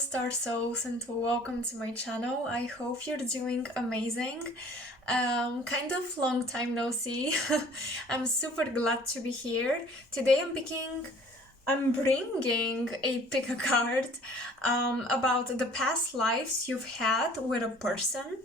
Star Souls, and welcome to my channel. I hope you're doing amazing. Kind of long time no see. I'm super glad to be here. Today I'm bringing a pick a card about the past lives you've had with a person.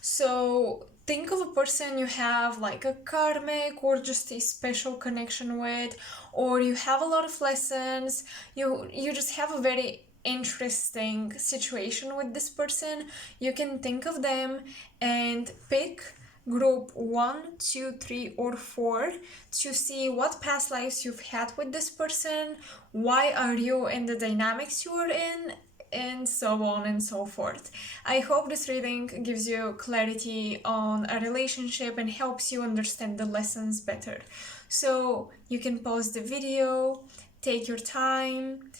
So think of a person you have like a karmic or just a special connection with, or you have a lot of lessons. You just have a very interesting situation with this person. You can think of them and pick group 1, 2, 3, or 4 to see what past lives you've had with this person, why are you in the dynamics you are in, and so on and so forth. I hope this reading gives you clarity on a relationship and helps you understand the lessons better. So you can pause the video, take your time,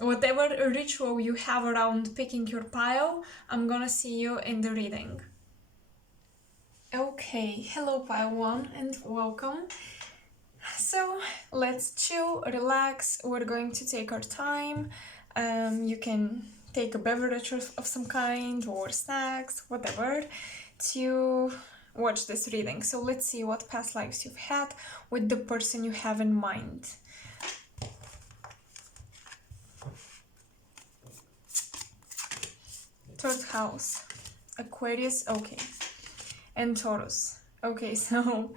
whatever ritual you have around picking your pile. I'm gonna see you in the reading. Okay, hello pile 1 and welcome. So let's chill, relax. We're going to take our time. You can take a beverage of some kind or snacks, whatever, to watch this reading. So let's see what past lives you've had with the person you have in mind. Third house, Aquarius, okay, and Taurus. Okay, so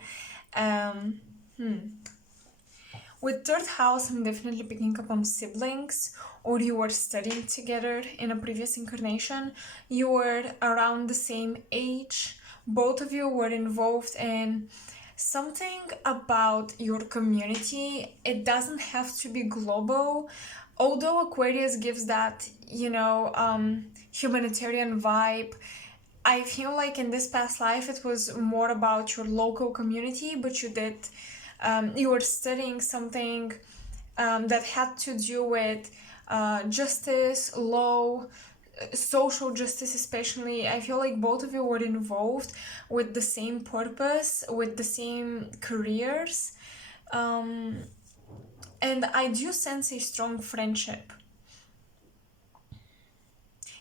with third house, I'm definitely picking up on siblings, or you were studying together in a previous incarnation. You were around the same age. Both of you were involved in something about your community. It doesn't have to be global. Although Aquarius gives that, humanitarian vibe, I feel like in this past life it was more about your local community, but you were studying something that had to do with justice, law, social justice especially. I feel like both of you were involved with the same purpose, with the same careers. And I do sense a strong friendship.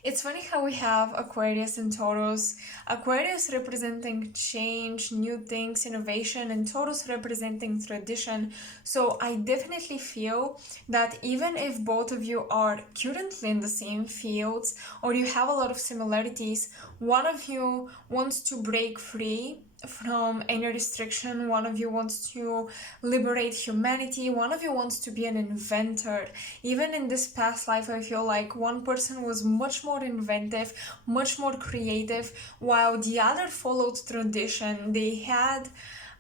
It's funny how we have Aquarius and Taurus. Aquarius representing change, new things, innovation, and Taurus representing tradition. So I definitely feel that even if both of you are currently in the same fields or you have a lot of similarities, one of you wants to break free from any restriction, one of you wants to liberate humanity, one of you wants to be an inventor. Even in this past life, I feel like one person was much more inventive, much more creative, while the other followed tradition. They had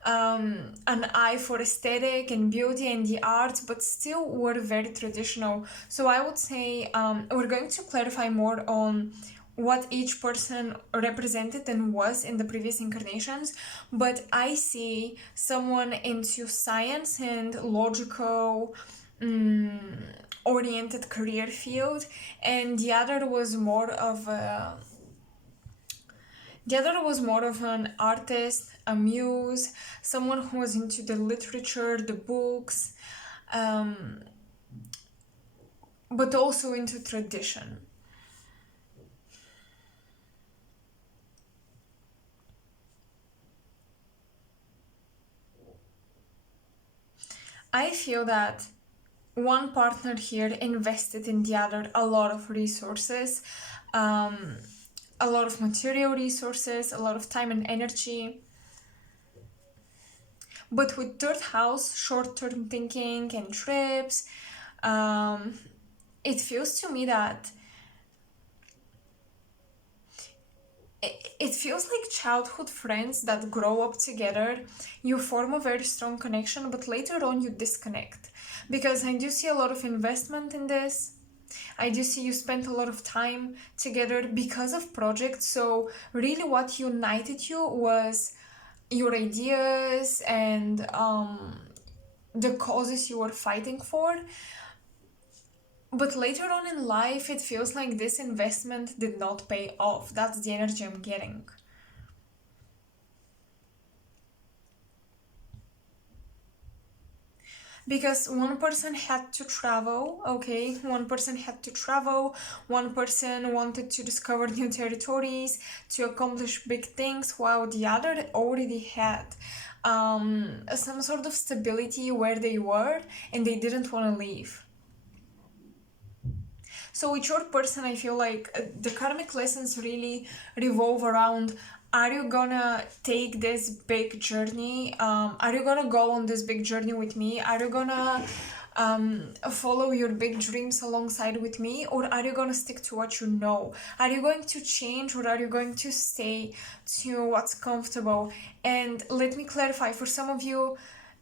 an eye for aesthetic and beauty and the arts, but still were very traditional. So I would say we're going to clarify more on what each person represented and was in the previous incarnations, but I see someone into science and logical oriented career field, and the other was more of an artist, a muse, someone who was into the literature, the books, but also into tradition. I feel that one partner here invested in the other a lot of resources, a lot of material resources, a lot of time and energy. But with third house, short-term thinking and trips, it feels to me that it feels like childhood friends that grow up together. You form a very strong connection, but later on you disconnect. Because I do see a lot of investment in this. I do see you spent a lot of time together because of projects. So really what united you was your ideas and the causes you were fighting for. But later on in life, it feels like this investment did not pay off. That's the energy I'm getting. because one person had to travel. Okay, one person had to travel, one person wanted to discover new territories, to accomplish big things, while the other already had some sort of stability where they were and they didn't want to leave. So with your person, I feel like the karmic lessons really revolve around, are you gonna take this big journey? Are you gonna go on this big journey with me? Are you gonna follow your big dreams alongside with me? Or are you gonna stick to what you know? Are you going to change, or are you going to stay to what's comfortable? And let me clarify, for some of you,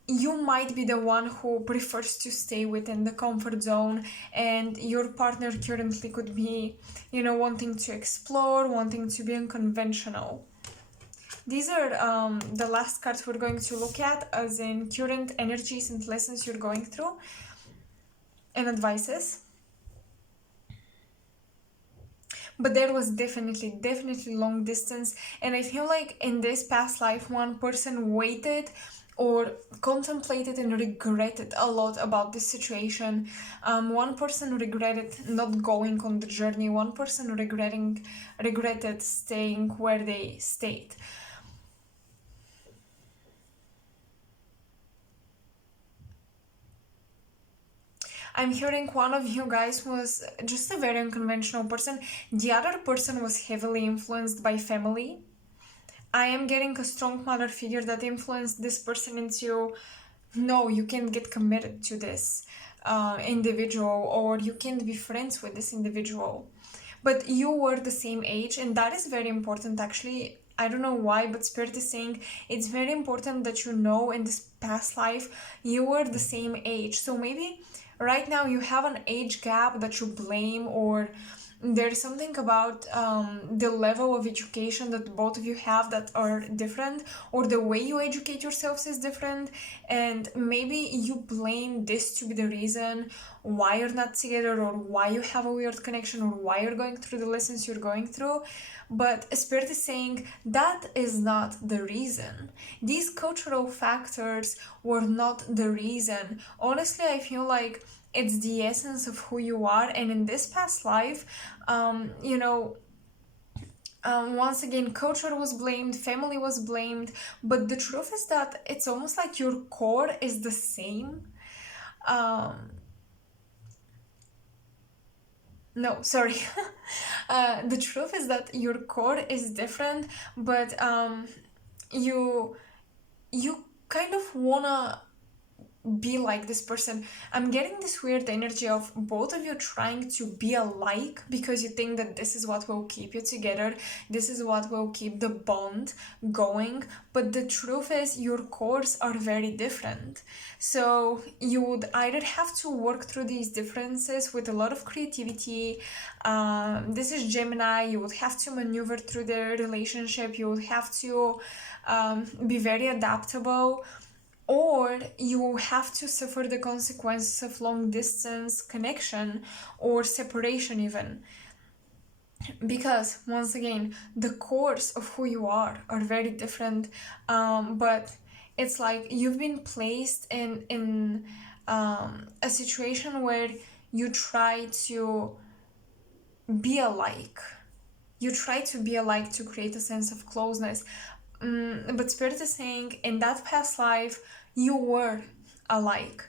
you might be the one who prefers to stay within the comfort zone, and your partner currently could be, wanting to explore, wanting to be unconventional. These are the last cards we're going to look at, as in current energies and lessons you're going through, and advices. But there was definitely long distance, and I feel like in this past life, one person waited or contemplated and regretted a lot about this situation. One person regretted not going on the journey. One person regretted staying where they stayed. I'm hearing one of you guys was just a very unconventional person. The other person was heavily influenced by family. I am getting a strong mother figure that influenced this person into, no, you can't get committed to this individual, or you can't be friends with this individual. But you were the same age, and that is very important actually. I don't know why, but Spirit is saying it's very important that you know in this past life you were the same age. So maybe right now you have an age gap that you blame, or there's something about the level of education that both of you have that are different, or the way you educate yourselves is different, and maybe you blame this to be the reason why you're not together, or why you have a weird connection, or why you're going through the lessons you're going through. But Spirit is saying that is not the reason. These cultural factors were not the reason. Honestly, I feel like it's the essence of who you are, and in this past life, once again, culture was blamed, family was blamed, but the truth is that it's almost like your core is the same. No, sorry. The truth is that your core is different, but you kind of wanna be like this person. I'm getting this weird energy of both of you trying to be alike because you think that this is what will keep you together, this is what will keep the bond going, but the truth is your cores are very different. So you would either have to work through these differences with a lot of creativity. This is Gemini. You would have to maneuver through the relationship. You would have to be very adaptable, or you have to suffer the consequences of long distance connection or separation even. Because once again, the cores of who you are very different, but it's like you've been placed in a situation where you try to be alike. You try to be alike to create a sense of closeness. But Spirit is saying in that past life, you were alike.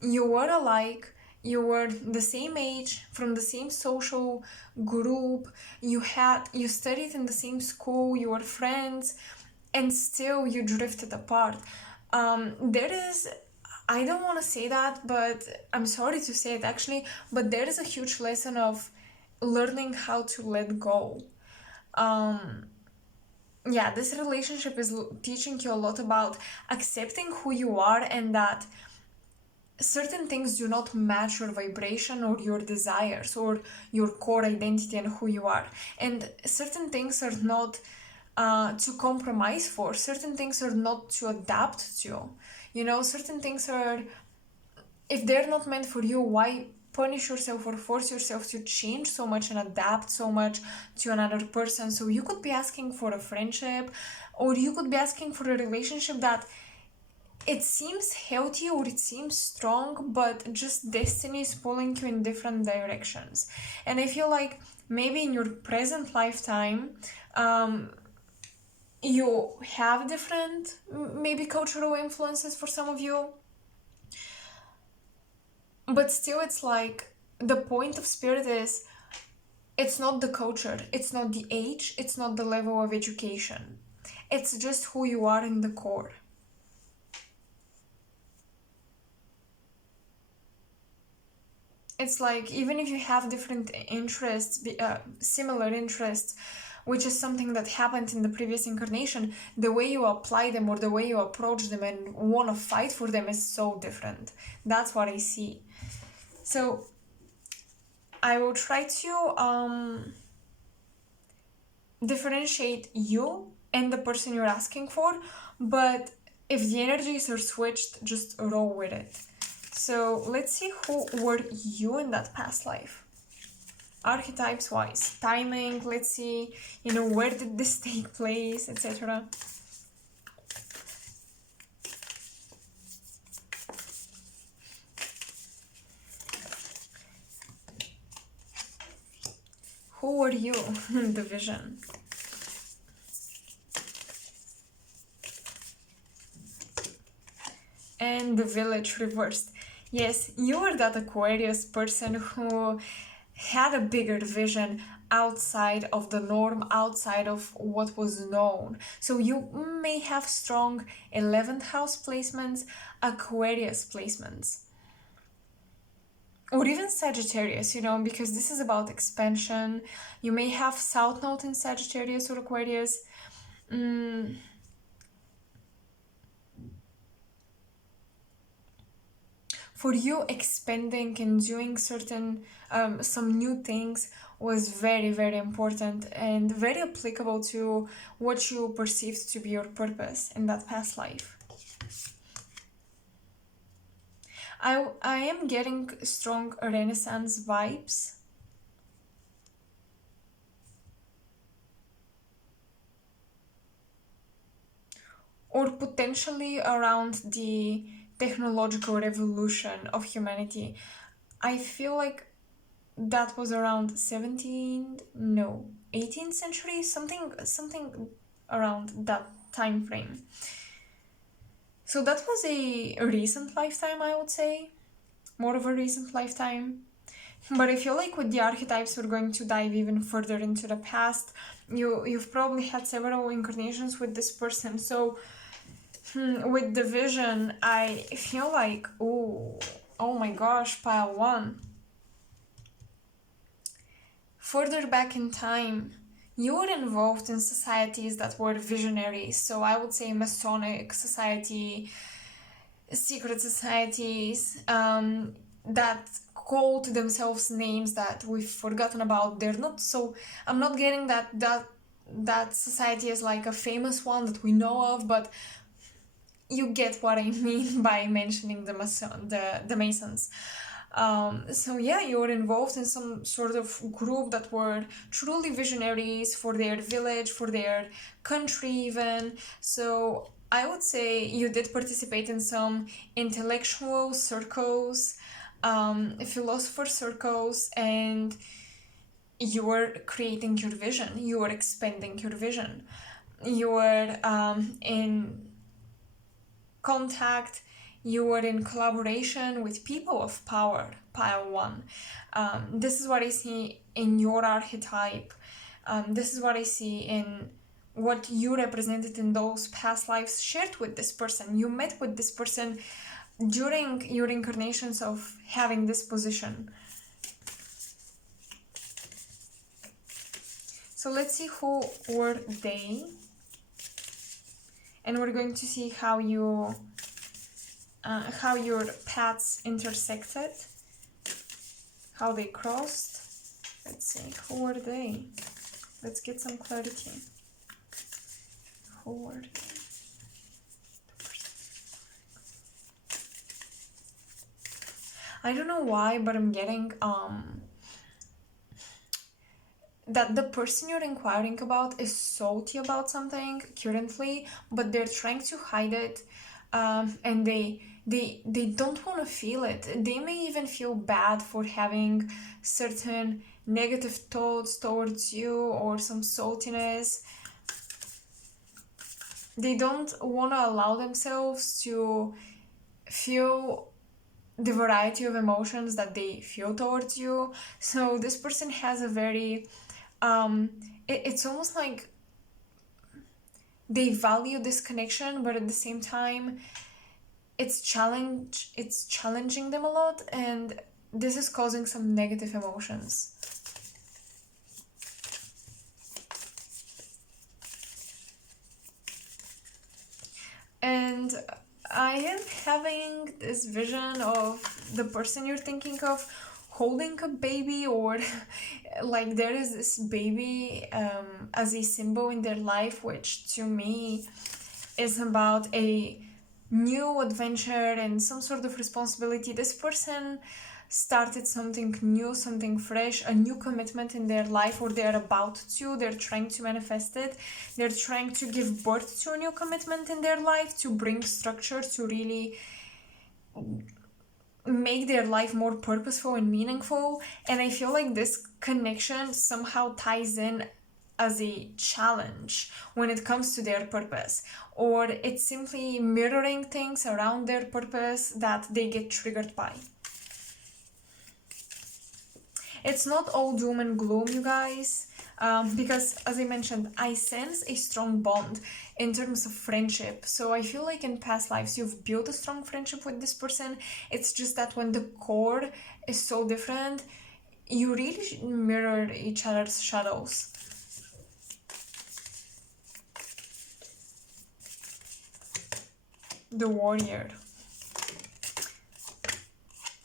You were alike. You were the same age, from the same social group. You studied in the same school. You were friends, and still you drifted apart. There is, I don't want to say that, but I'm sorry to say it actually, but there is a huge lesson of learning how to let go. Yeah, this relationship is teaching you a lot about accepting who you are, and that certain things do not match your vibration or your desires or your core identity and who you are. And certain things are not to compromise for. Certain things are not to adapt to. Certain things are, if they're not meant for you, why punish yourself or force yourself to change so much and adapt so much to another person? So you could be asking for a friendship, or you could be asking for a relationship that it seems healthy or it seems strong, but just destiny is pulling you in different directions. And I feel like maybe in your present lifetime, you have different maybe cultural influences for some of you, but still it's like the point of spirit is it's not the culture, it's not the age, it's not the level of education, it's just who you are in the core. It's like even if you have different interests, similar interests, which is something that happened in the previous incarnation, the way you apply them or the way you approach them and want to fight for them is so different. That's what I see. So I will try to differentiate you and the person you're asking for, but if the energies are switched, just roll with it. So let's see, who were you in that past life? Archetypes wise, timing, let's see, where did this take place, etc. Who were you in the vision? And the village reversed. Yes, you were that Aquarius person who had a bigger vision outside of the norm, outside of what was known. So you may have strong 11th house placements, Aquarius placements, or even Sagittarius, because this is about expansion. You may have South Node in Sagittarius or Aquarius. For you, expanding and doing certain some new things was very, very important and very applicable to what you perceived to be your purpose in that past life. I am getting strong Renaissance vibes. Or potentially around the technological revolution of humanity. I feel like that was around 18th century, something around that time frame. So that was a recent lifetime, I would say, more of a recent lifetime. But I feel like with the archetypes, we're going to dive even further into the past. You've probably had several incarnations with this person, so with the vision, I feel like, oh my gosh, pile one. Further back in time, you were involved in societies that were visionary. So I would say Masonic society, secret societies, that called themselves names that we've forgotten about. They're not so, I'm not getting that society is like a famous one that we know of, but you get what I mean by mentioning the Masons. So yeah, you were involved in some sort of group that were truly visionaries for their village, for their country even. So I would say you did participate in some intellectual circles, philosopher circles, and you were creating your vision, you were expanding your vision. You were in contact, you were in collaboration with people of power, pile one. This is what I see in your archetype. This is what I see in what you represented in those past lives shared with this person. You met with this person during your incarnations of having this position. So let's see who were they. And we're going to see how your paths intersected, how they crossed. Let's see, who were they? Let's get some clarity. Who were they? I don't know why, but I'm getting that the person you're inquiring about is salty about something currently, but they're trying to hide it. and they don't want to feel it. They may even feel bad for having certain negative thoughts towards you or some saltiness. They don't want to allow themselves to feel the variety of emotions that they feel towards you. So this person has a very it's almost like they value this connection, but at the same time it's challenging them a lot, and this is causing some negative emotions. And I am having this vision of the person you're thinking of holding a baby, or like there is this baby as a symbol in their life, which to me is about a new adventure and some sort of responsibility. This person started something new, something fresh, a new commitment in their life, or they're about to, they're trying to manifest it, they're trying to give birth to a new commitment in their life, to bring structure, to really make their life more purposeful and meaningful. And I feel like this connection somehow ties in as a challenge when it comes to their purpose, or it's simply mirroring things around their purpose that they get triggered by. It's not all doom and gloom, you guys, because as I mentioned, I sense a strong bond in terms of friendship. So I feel like in past lives you've built a strong friendship with this person. It's just that when the core is so different, you really mirror each other's shadows. The Warrior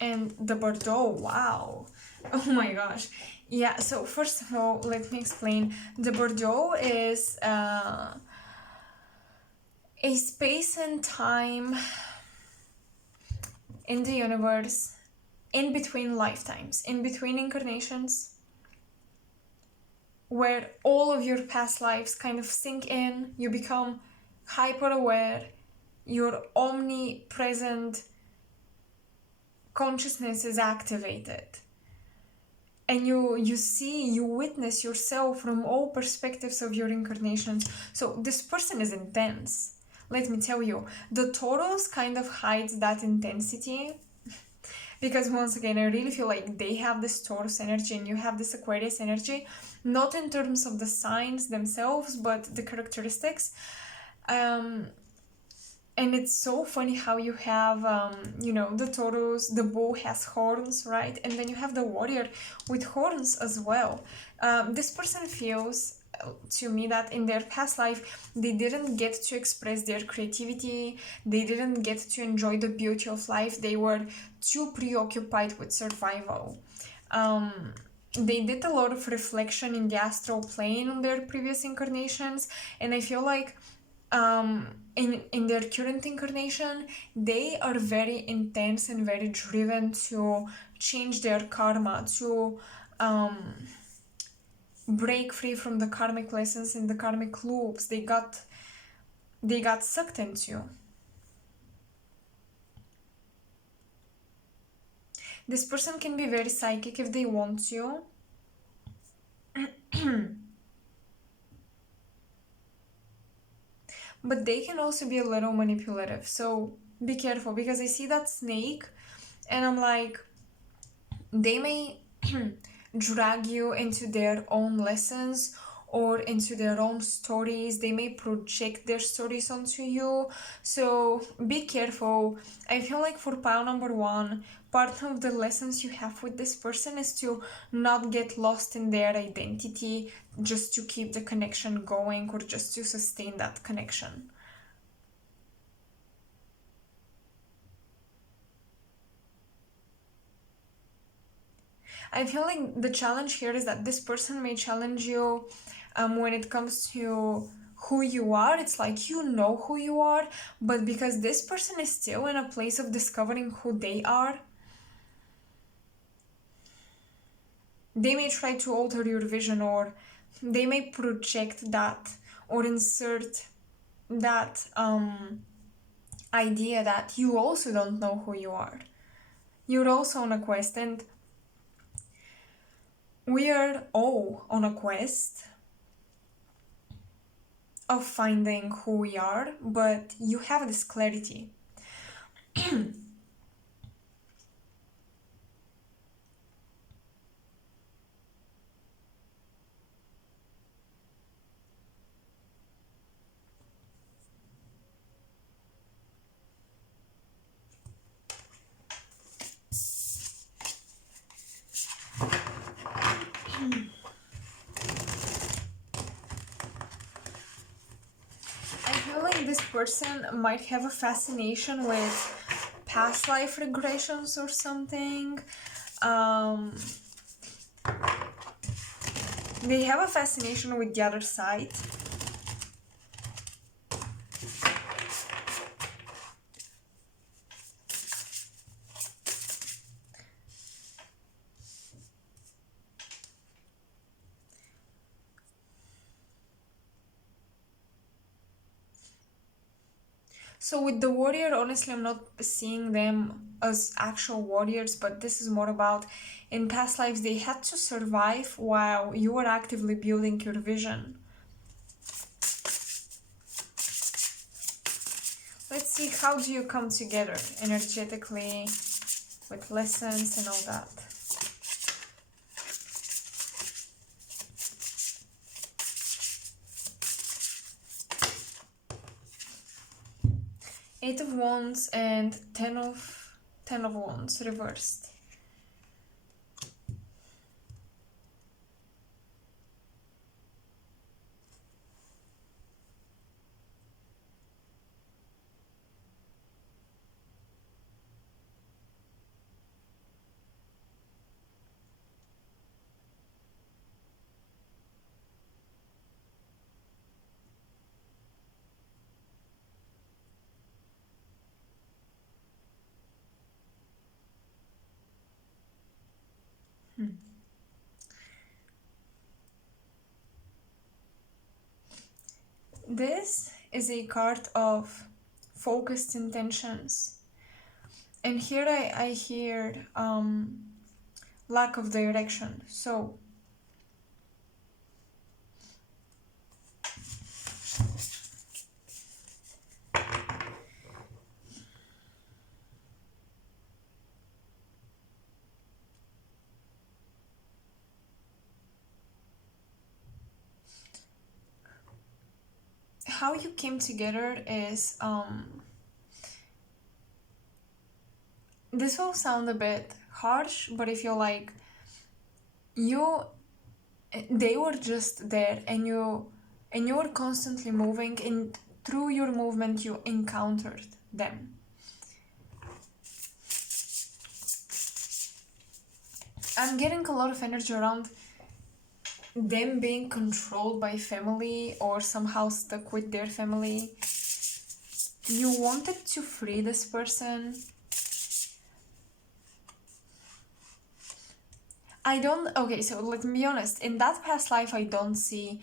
and the Bordeaux. Wow. Oh my gosh. Yeah, so first of all, let me explain. The Bordeaux is a space and time in the universe, in between lifetimes, in between incarnations, where all of your past lives kind of sink in. You become hyper aware, your omnipresent consciousness is activated, and you witness yourself from all perspectives of your incarnations. So this person is intense. Let me tell you, the Taurus kind of hides that intensity, because once again, I really feel like they have this Taurus energy and you have this Aquarius energy, not in terms of the signs themselves, but the characteristics. And it's so funny how you have, the Taurus, the bull has horns, right? And then you have the warrior with horns as well. This person feels to me that in their past life, they didn't get to express their creativity. They didn't get to enjoy the beauty of life. They were too preoccupied with survival. They did a lot of reflection in the astral plane on their previous incarnations. And I feel like in their current incarnation, they are very intense and very driven to change their karma, to break free from the karmic lessons and the karmic loops they got sucked into. This person can be very psychic if they want to. But they can also be a little manipulative, so be careful, because I see that snake and I'm like, they may drag you into their own lessons or into their own stories. They may project their stories onto you, so be careful. I feel like for pile number 1, part of the lessons you have with this person is to not get lost in their identity just to keep the connection going, or just to sustain that connection. I feel like the challenge here is that this person may challenge you when it comes to who you are. It's like you know who you are, but because this person is still in a place of discovering who they are, they may try to alter your vision, or they may project that or insert that idea that you also don't know who you are. You're also on a quest, and we are all on a quest of finding who we are, but you have this clarity. I feel like this person might have a fascination with past life regressions or something. They have a fascination with the other side. So with the warrior, honestly, I'm not seeing them as actual warriors, but this is more about in past lives they had to survive while you were actively building your vision. Let's see, how do you come together energetically with lessons and all that. Eight of Wands and Ten of Wands reversed. This is a card of focused intentions. And here I hear lack of direction. So how you came together is this will sound a bit harsh, but if you're like they were just there and you were constantly moving, and through your movement you encountered them. I'm getting a lot of energy around them being controlled by family or somehow stuck with their family. You wanted to free this person. Okay, so let me be honest, in that past life I don't see,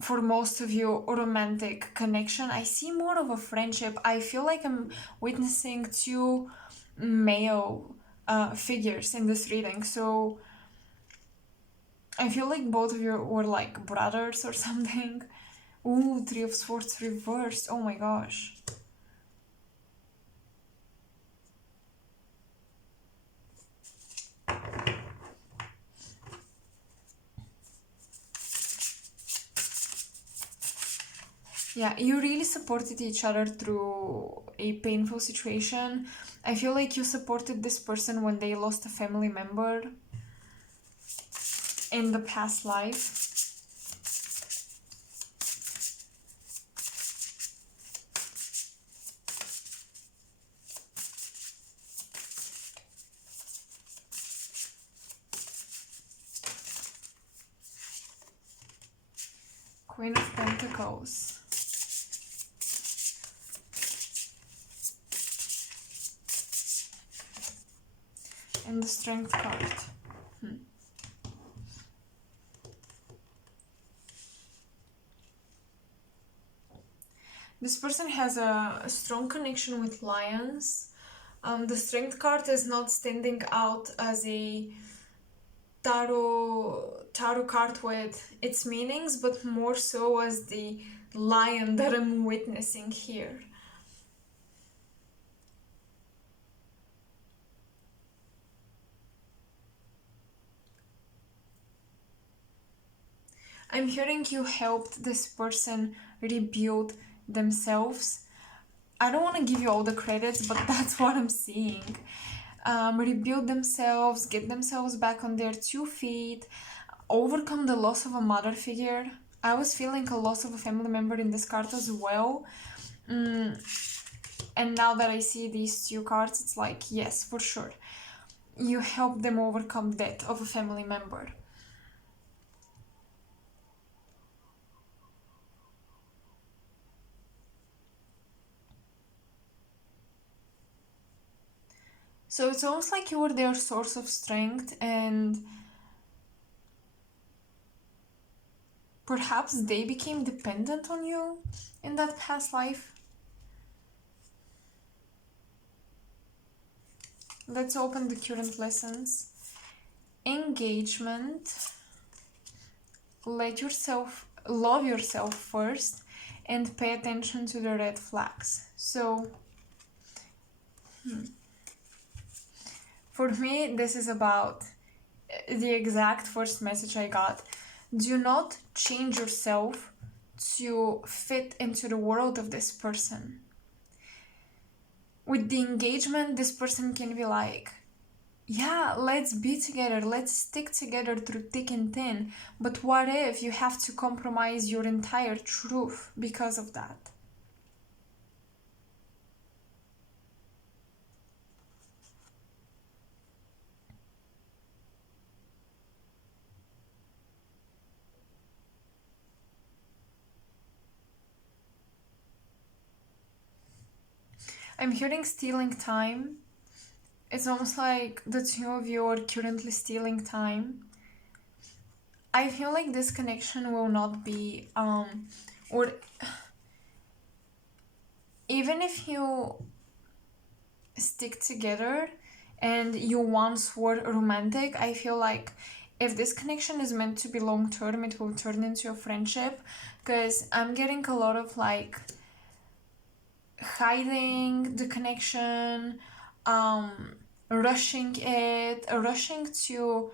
for most of you, a romantic connection. I see more of a friendship. I feel like I'm witnessing two male figures in this reading, so I feel like both of you were like brothers or something. Ooh, Three of Swords reversed. Oh my gosh. Yeah, you really supported each other through a painful situation. I feel like you supported this person when they lost a family member in the past life. Queen of Pentacles. And the Strength card. This person has a strong connection with lions. The Strength card is not standing out as a tarot card with its meanings, but more so as the lion that I'm witnessing here. I'm hearing you helped this person rebuild themselves. I don't want to give you all the credits, but that's what I'm seeing. Rebuild themselves, get themselves back on their 2 feet, overcome the loss of a mother figure. I was feeling a loss of a family member in this card as well. And now that I see these 2 cards, it's like, yes, for sure. You help them overcome death of a family member. So it's almost like you were their source of strength, and perhaps they became dependent on you in that past life. Let's open the current lessons. Engagement. Love yourself first and pay attention to the red flags. So, for me, this is about the exact first message I got. Do not change yourself to fit into the world of this person. With the engagement, this person can be like, yeah, let's be together, let's stick together through thick and thin. But what if you have to compromise your entire truth because of that? I'm hearing stealing time. It's almost like the 2 of you are currently stealing time. I feel like this connection will not be, or even if you stick together and you once were romantic, I feel like if this connection is meant to be long term, it will turn into a friendship, because I'm getting a lot of like hiding the connection, rushing to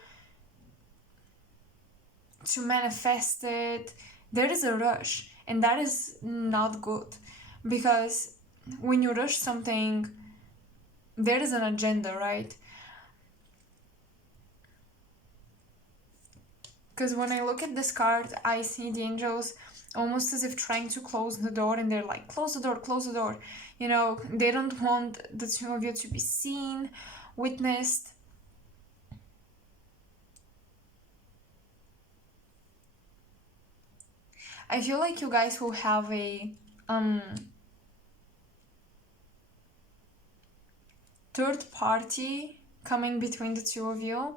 manifest it. There is a rush, and that is not good, because when you rush something, there is an agenda, right? Because when I look at this card, I see the angels almost as if trying to close the door, and they're like, close the door, close the door. You know, they don't want the 2 of you to be seen, witnessed. I feel like you guys will have a third party coming between the 2 of you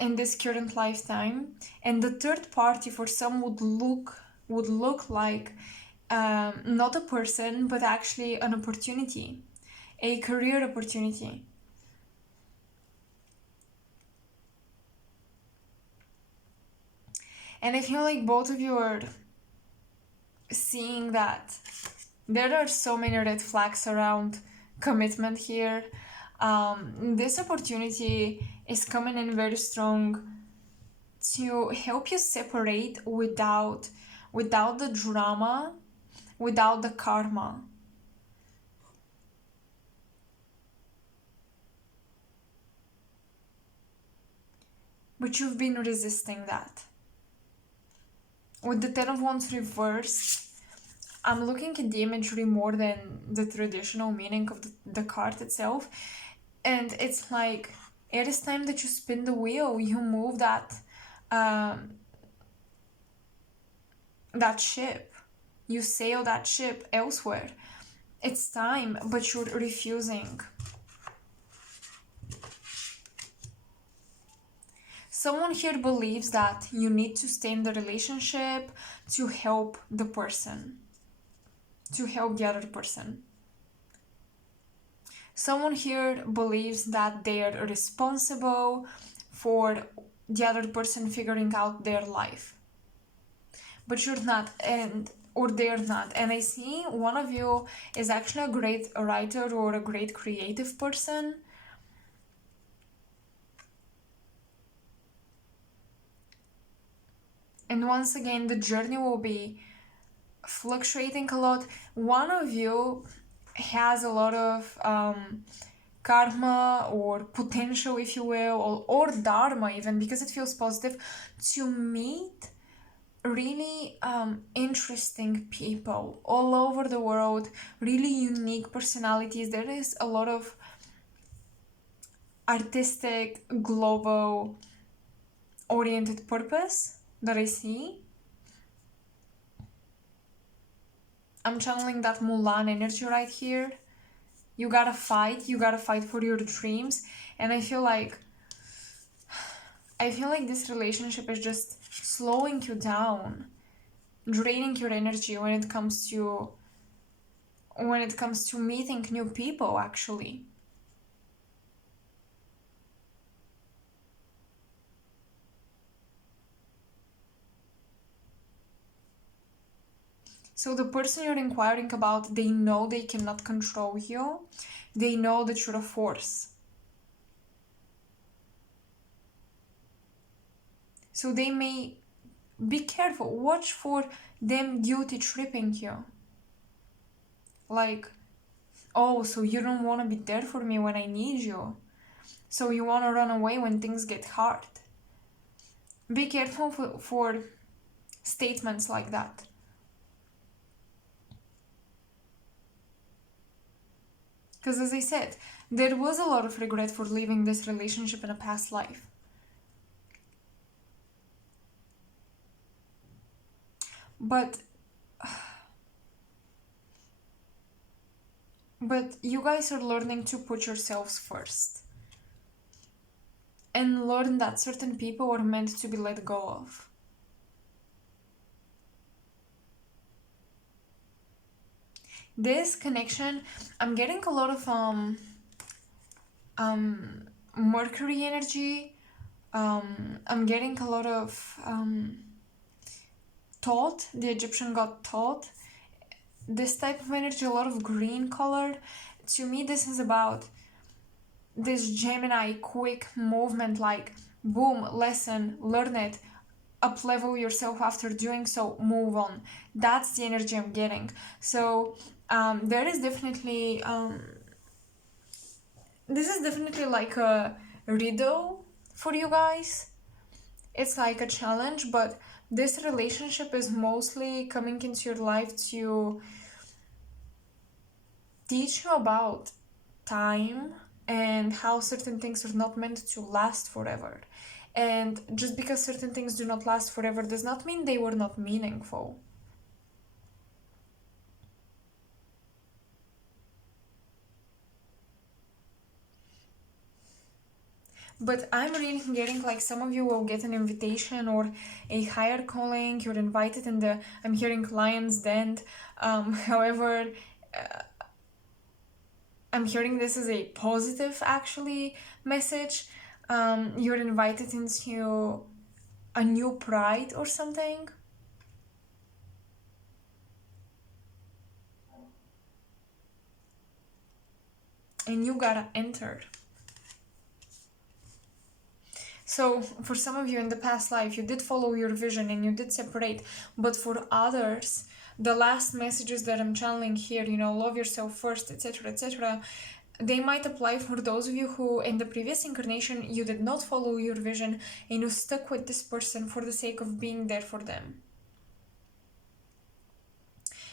in this current lifetime, and the third party for some would look like not a person, but actually an opportunity, a career opportunity. And I feel like both of you are seeing that there are so many red flags around commitment here. This opportunity is coming in very strong to help you separate without the drama, without the karma. But you've been resisting that. With the 10 of Wands reversed, I'm looking at the imagery more than the traditional meaning of the card itself. And it's like, it is time that you spin the wheel, you move that ship, you sail that ship elsewhere. It's time, but you're refusing. Someone here believes that you need to stay in the relationship to help the person. to help the other person. Someone here believes that they are responsible for the other person figuring out their life. But you're not, or they're not. And I see one of you is actually a great writer or a great creative person. And once again, the journey will be fluctuating a lot. One of you has a lot of karma or potential, if you will, or dharma even, because it feels positive, to meet really interesting people all over the world, really unique personalities. There is a lot of artistic, global oriented purpose that I see. I'm channeling that Mulan energy right here. You gotta fight for your dreams. And I feel like this relationship is just slowing you down, draining your energy when it comes to meeting new people, actually. So the person you're inquiring about, they know they cannot control you. They know that you're a force. So they may be careful. Watch for them guilty tripping you. Like, oh, so you don't want to be there for me when I need you. So you want to run away when things get hard. Be careful for statements like that. Because as I said, there was a lot of regret for leaving this relationship in a past life. But you guys are learning to put yourselves first. And learn that certain people are meant to be let go of. This connection, I'm getting a lot of Mercury energy. I'm getting a lot of Thoth, the Egyptian god Thoth. This type of energy, a lot of green color. To me, this is about this Gemini quick movement, like boom, lesson, learn it, up level yourself after doing so, move on. That's the energy I'm getting. So there is definitely this is definitely like a riddle for you guys. It's like a challenge, but this relationship is mostly coming into your life to teach you about time and how certain things are not meant to last forever. And just because certain things do not last forever does not mean they were not meaningful. But I'm really getting like some of you will get an invitation or a higher calling. You're invited in the, I'm hearing Lion's Den. However, I'm hearing this as a positive actually message. You're invited into a new pride or something. And you gotta enter. So for some of you in the past life, you did follow your vision and you did separate. But for others, the last messages that I'm channeling here, love yourself first, etc., etc., they might apply for those of you who in the previous incarnation you did not follow your vision and you stuck with this person for the sake of being there for them.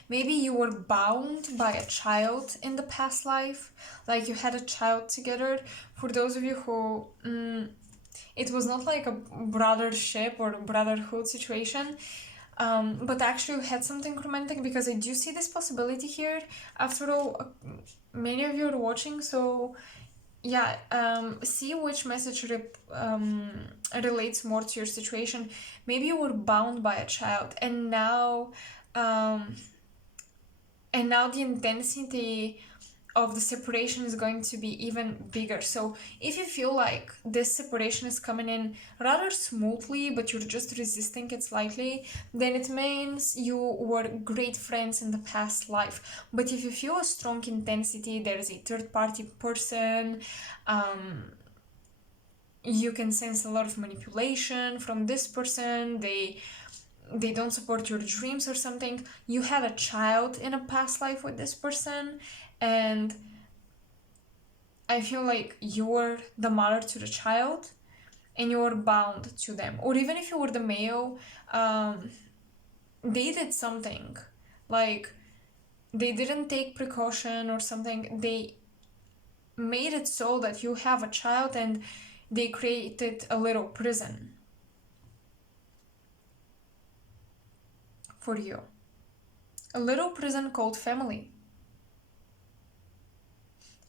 Maybe you were bound by a child in the past life, like you had a child together. For those of you who it was not like a brothership or brotherhood situation, but actually you had something romantic, because I do see this possibility here. After all, many of you are watching, so yeah, see which message relates more to your situation. Maybe you were bound by a child and now And now the intensity of the separation is going to be even bigger. So if you feel like this separation is coming in rather smoothly, but you're just resisting it slightly, then it means you were great friends in the past life. But if you feel a strong intensity, there is a third party person, you can sense a lot of manipulation from this person, they don't support your dreams or something, you had a child in a past life with this person, and I feel like you're the mother to the child and you're bound to them. Or even if you were the male, they did something, like they didn't take precaution or something, they made it so that you have a child, and they created a little prison for you. A little prison called family.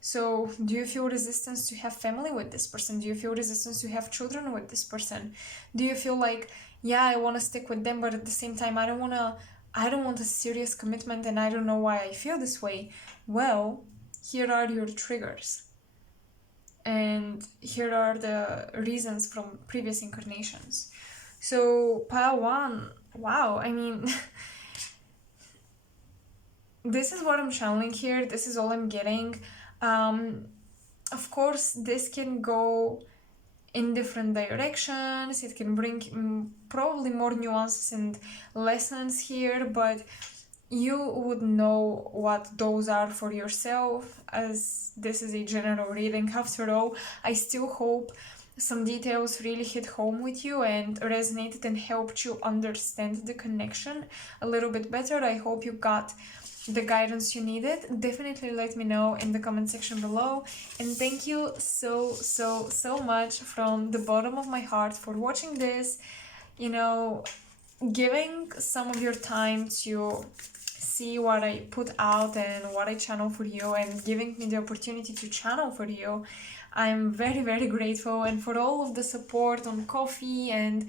So do you feel resistance to have family with this person? Do you feel resistance to have children with this person? Do you feel like, yeah, I want to stick with them, but at the same time, I don't want a serious commitment, and I don't know why I feel this way? Well, here are your triggers. And here are the reasons from previous incarnations. So pile one, wow, I mean, this is what I'm channeling here. This is all I'm getting. Of course, this can go in different directions. It can bring probably more nuances and lessons here, but you would know what those are for yourself, as this is a general reading. After all, I still hope some details really hit home with you and resonated and helped you understand the connection a little bit better. I hope you got the guidance you needed. Definitely let me know in the comment section below, and thank you so much from the bottom of my heart for watching this, you know, giving some of your time to see what I put out and what I channel for you, and giving me the opportunity to channel for you. I'm very grateful, and for all of the support on Ko-fi and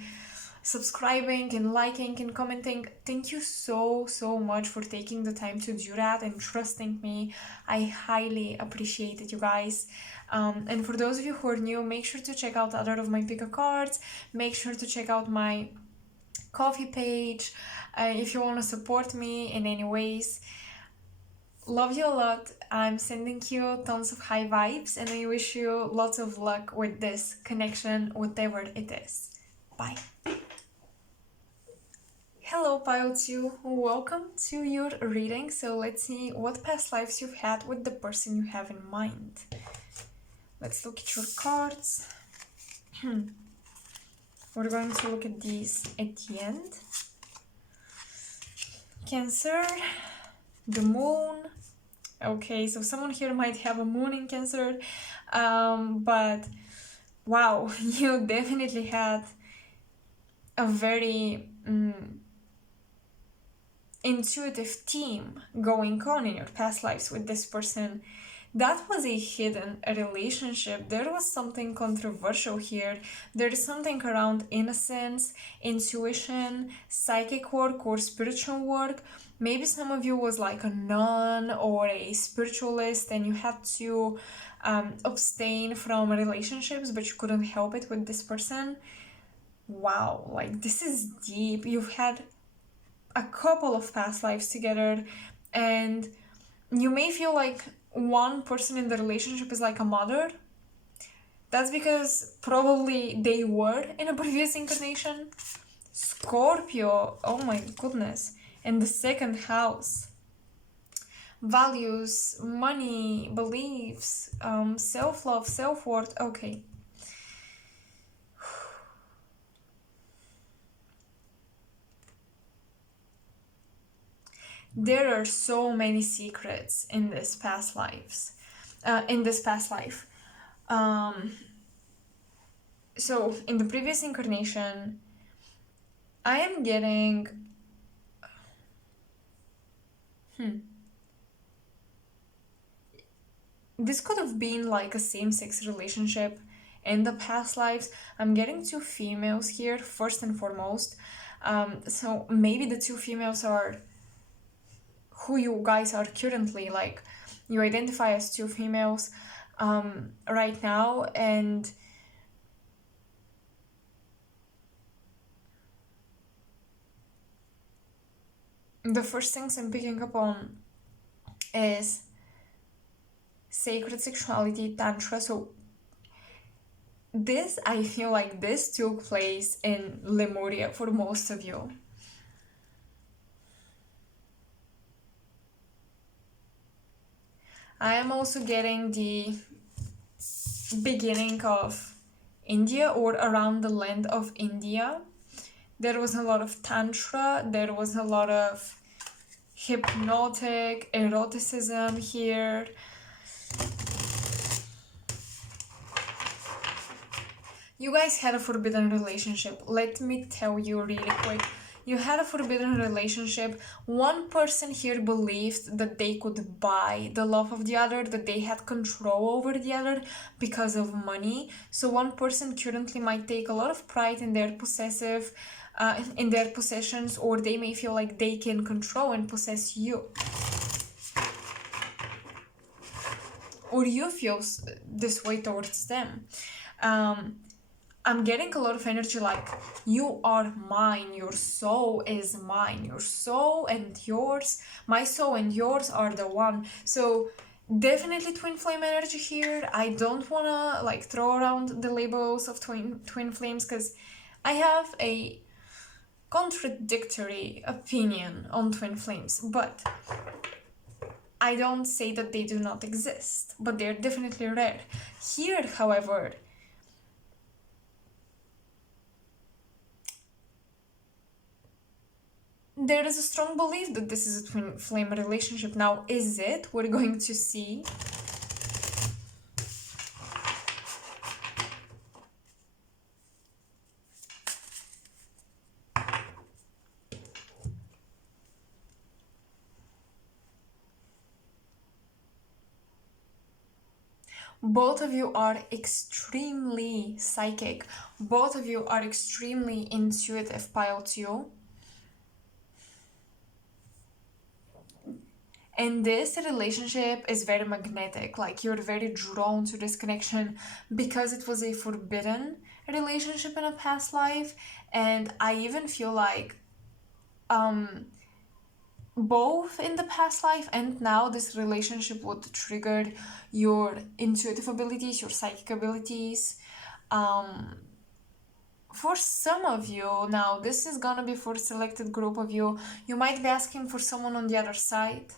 subscribing and liking and commenting. Thank you so much for taking the time to do that and trusting me. I highly appreciate it, you guys. And for those of you who are new, make sure to check out other of my pick a cards. Make sure to check out my Ko-fi page if you want to support me in any ways. Love you a lot. I'm sending you tons of high vibes, and I wish you lots of luck with this connection, whatever it is. Bye. Hello Pile 2, welcome to your reading. So let's see what past lives you've had with the person you have in mind. Let's look at your cards. We're going to look at these at the end. Cancer, the moon. Okay, so someone here might have a moon in Cancer, but wow, you definitely had a very intuitive theme going on in your past lives with this person. That was a hidden relationship. There was something controversial here. There is something around innocence, intuition, psychic work, or spiritual work. Maybe some of you was like a nun or a spiritualist, and you had to abstain from relationships, but you couldn't help it with this person. Wow, like this is deep. You've had a couple of past lives together, and you may feel like one person in the relationship is like a mother. That's because probably they were in a previous incarnation. Scorpio, oh my goodness. And the second house. Values, money, beliefs, self-love, self-worth. Okay. There are so many secrets in this past lives, in this past life. So in the previous incarnation, I am getting this could have been like a same-sex relationship in the past lives. I'm getting two females here, first and foremost. So maybe the two females are who you guys are currently. Like, you identify as two females right now, and the first things I'm picking up on is sacred sexuality, tantra. So this, I feel like this took place in Lemuria for most of you. I am also getting the beginning of India, or around the land of India. There was a lot of tantra, there was a lot of hypnotic eroticism here. You guys had a forbidden relationship. Let me tell you really quick. You had a forbidden relationship. One person here believed that they could buy the love of the other, that they had control over the other because of money. So one person currently might take a lot of pride in their in their possessions, or they may feel like they can control and possess you. Or you feel this way towards them. I'm getting a lot of energy like, you are mine, your soul is mine, your soul and yours, my soul and yours are the one. So definitely twin flame energy here. I don't want to like throw around the labels of twin flames, because I have a contradictory opinion on twin flames, but I don't say that they do not exist, but they're definitely rare. Here, however, there is a strong belief that this is a twin flame relationship. Now, is it? We're going to see. Both of you are extremely psychic. Both of you are extremely intuitive, pile 2. And this relationship is very magnetic. Like, you're very drawn to this connection because it was a forbidden relationship in a past life. And I even feel like both in the past life and now, this relationship would trigger your intuitive abilities, your psychic abilities. For some of you, now this is gonna be for a selected group of you, you might be asking for someone on the other side.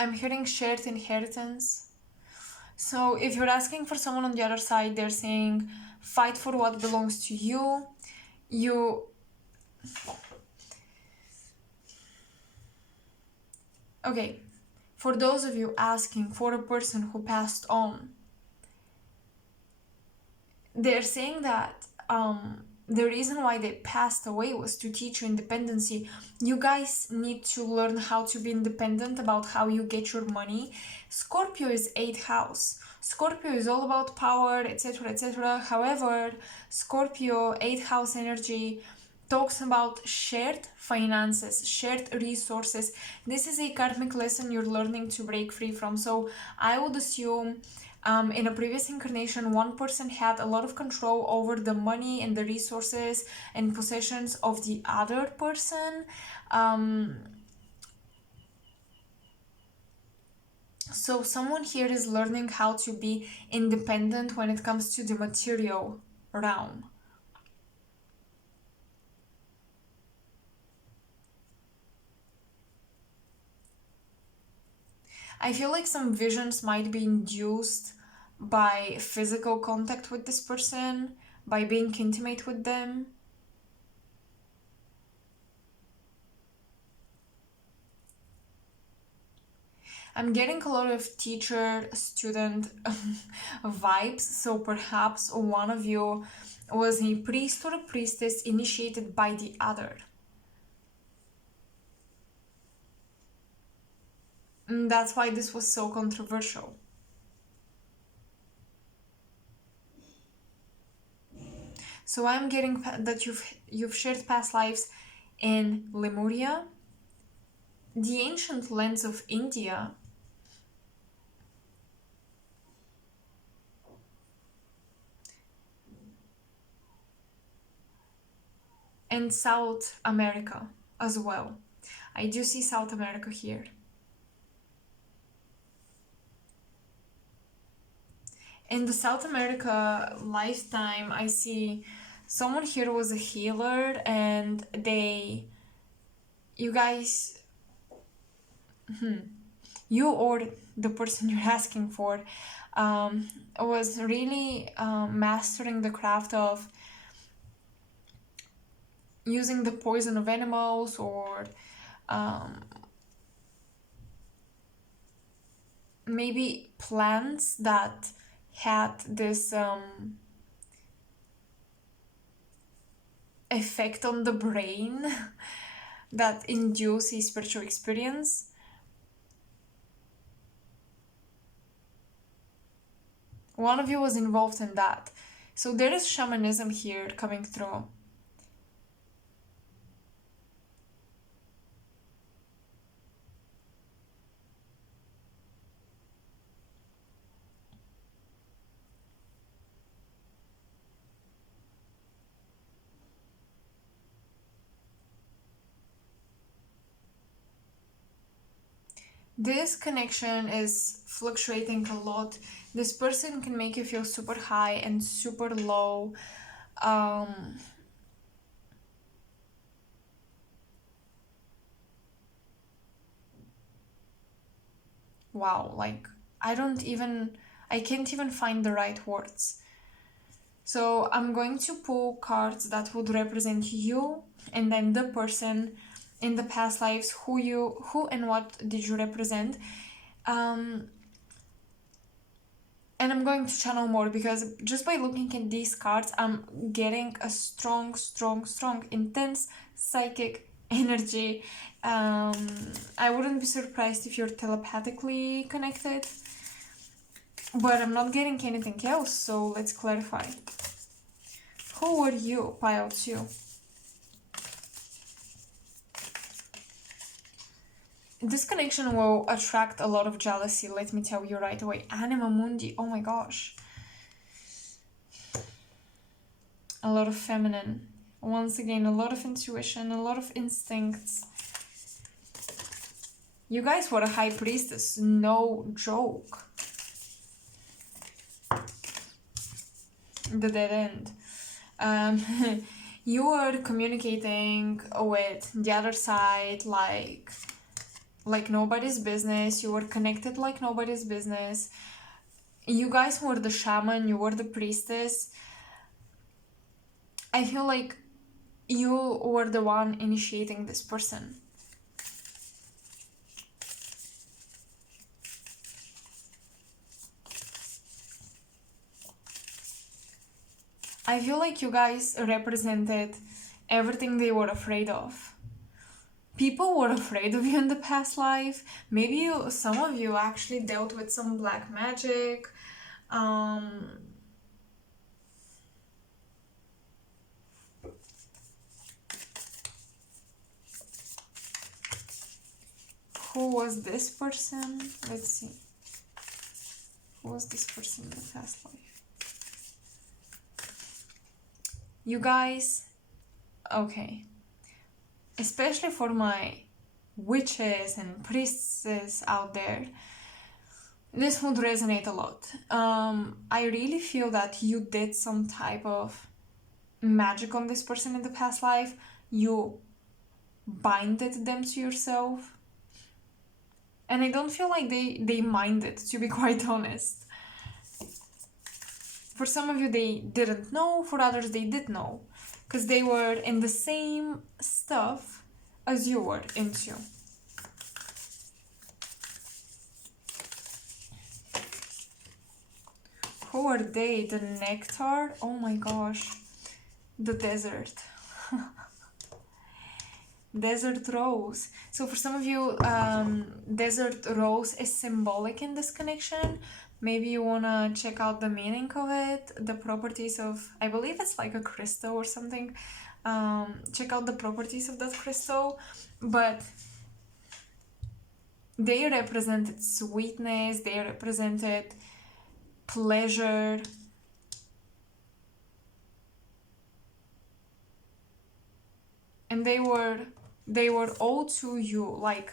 I'm hearing shared inheritance. So if you're asking for someone on the other side, they're saying, fight for what belongs to you. Okay, for those of you asking for a person who passed on, they're saying that the reason why they passed away was to teach you independency. You guys need to learn how to be independent about how you get your money. Scorpio is 8th house. Scorpio is all about power, etc., etc. However, Scorpio 8th house energy talks about shared finances, shared resources. This is a karmic lesson you're learning to break free from. So I would assume in a previous incarnation, one person had a lot of control over the money and the resources and possessions of the other person. So someone here is learning how to be independent when it comes to the material realm. I feel like some visions might be induced by physical contact with this person, by being intimate with them. I'm getting a lot of teacher-student vibes, so perhaps one of you was a priest or a priestess initiated by the other. And that's why this was so controversial. So I'm getting that you've shared past lives in Lemuria, the ancient lands of India, and South America as well. I do see South America here. In the South America lifetime, I see someone here was a healer, and you guys, you or the person you're asking for, was really mastering the craft of using the poison of animals, or maybe plants that had this effect on the brain that induce a spiritual experience. One of you was involved in that. So there is shamanism here coming through. This connection is fluctuating a lot. This person can make you feel super high and super low. Wow, like I can't even find the right words. So I'm going to pull cards that would represent you and then the person in the past lives, who and what did you represent. And I'm going to channel more, because just by looking at these cards, I'm getting a strong, intense psychic energy. I wouldn't be surprised if you're telepathically connected, but I'm not getting anything else, so let's clarify. Who are you, pile 2? This connection will attract a lot of jealousy, let me tell you right away. Anima Mundi, oh my gosh. A lot of feminine. Once again, a lot of intuition, a lot of instincts. You guys were a high priestess, no joke. The dead end. You were communicating with the other side like nobody's business. You were connected like nobody's business. You guys were the shaman, you were the priestess. I feel like you were the one initiating this person. I feel like you guys represented everything they were afraid of. People were afraid of you in the past life. Maybe some of you actually dealt with some black magic. Who was this person? Let's see. Who was this person in the past life? You guys, okay. Especially for my witches and priestesses out there, this would resonate a lot. I really feel that you did some type of magic on this person in the past life. You binded them to yourself. And I don't feel like they minded, to be quite honest. For some of you, they didn't know. For others, they did know. Because they were in the same stuff as you were into. Who are they? The nectar? Oh my gosh. The desert. Desert rose. So for some of you, desert rose is symbolic in this connection. Maybe you wanna check out the meaning of it, the properties of, I believe it's like a crystal or something. Check out the properties of that crystal. But they represented sweetness, they represented pleasure. And they were all to you, like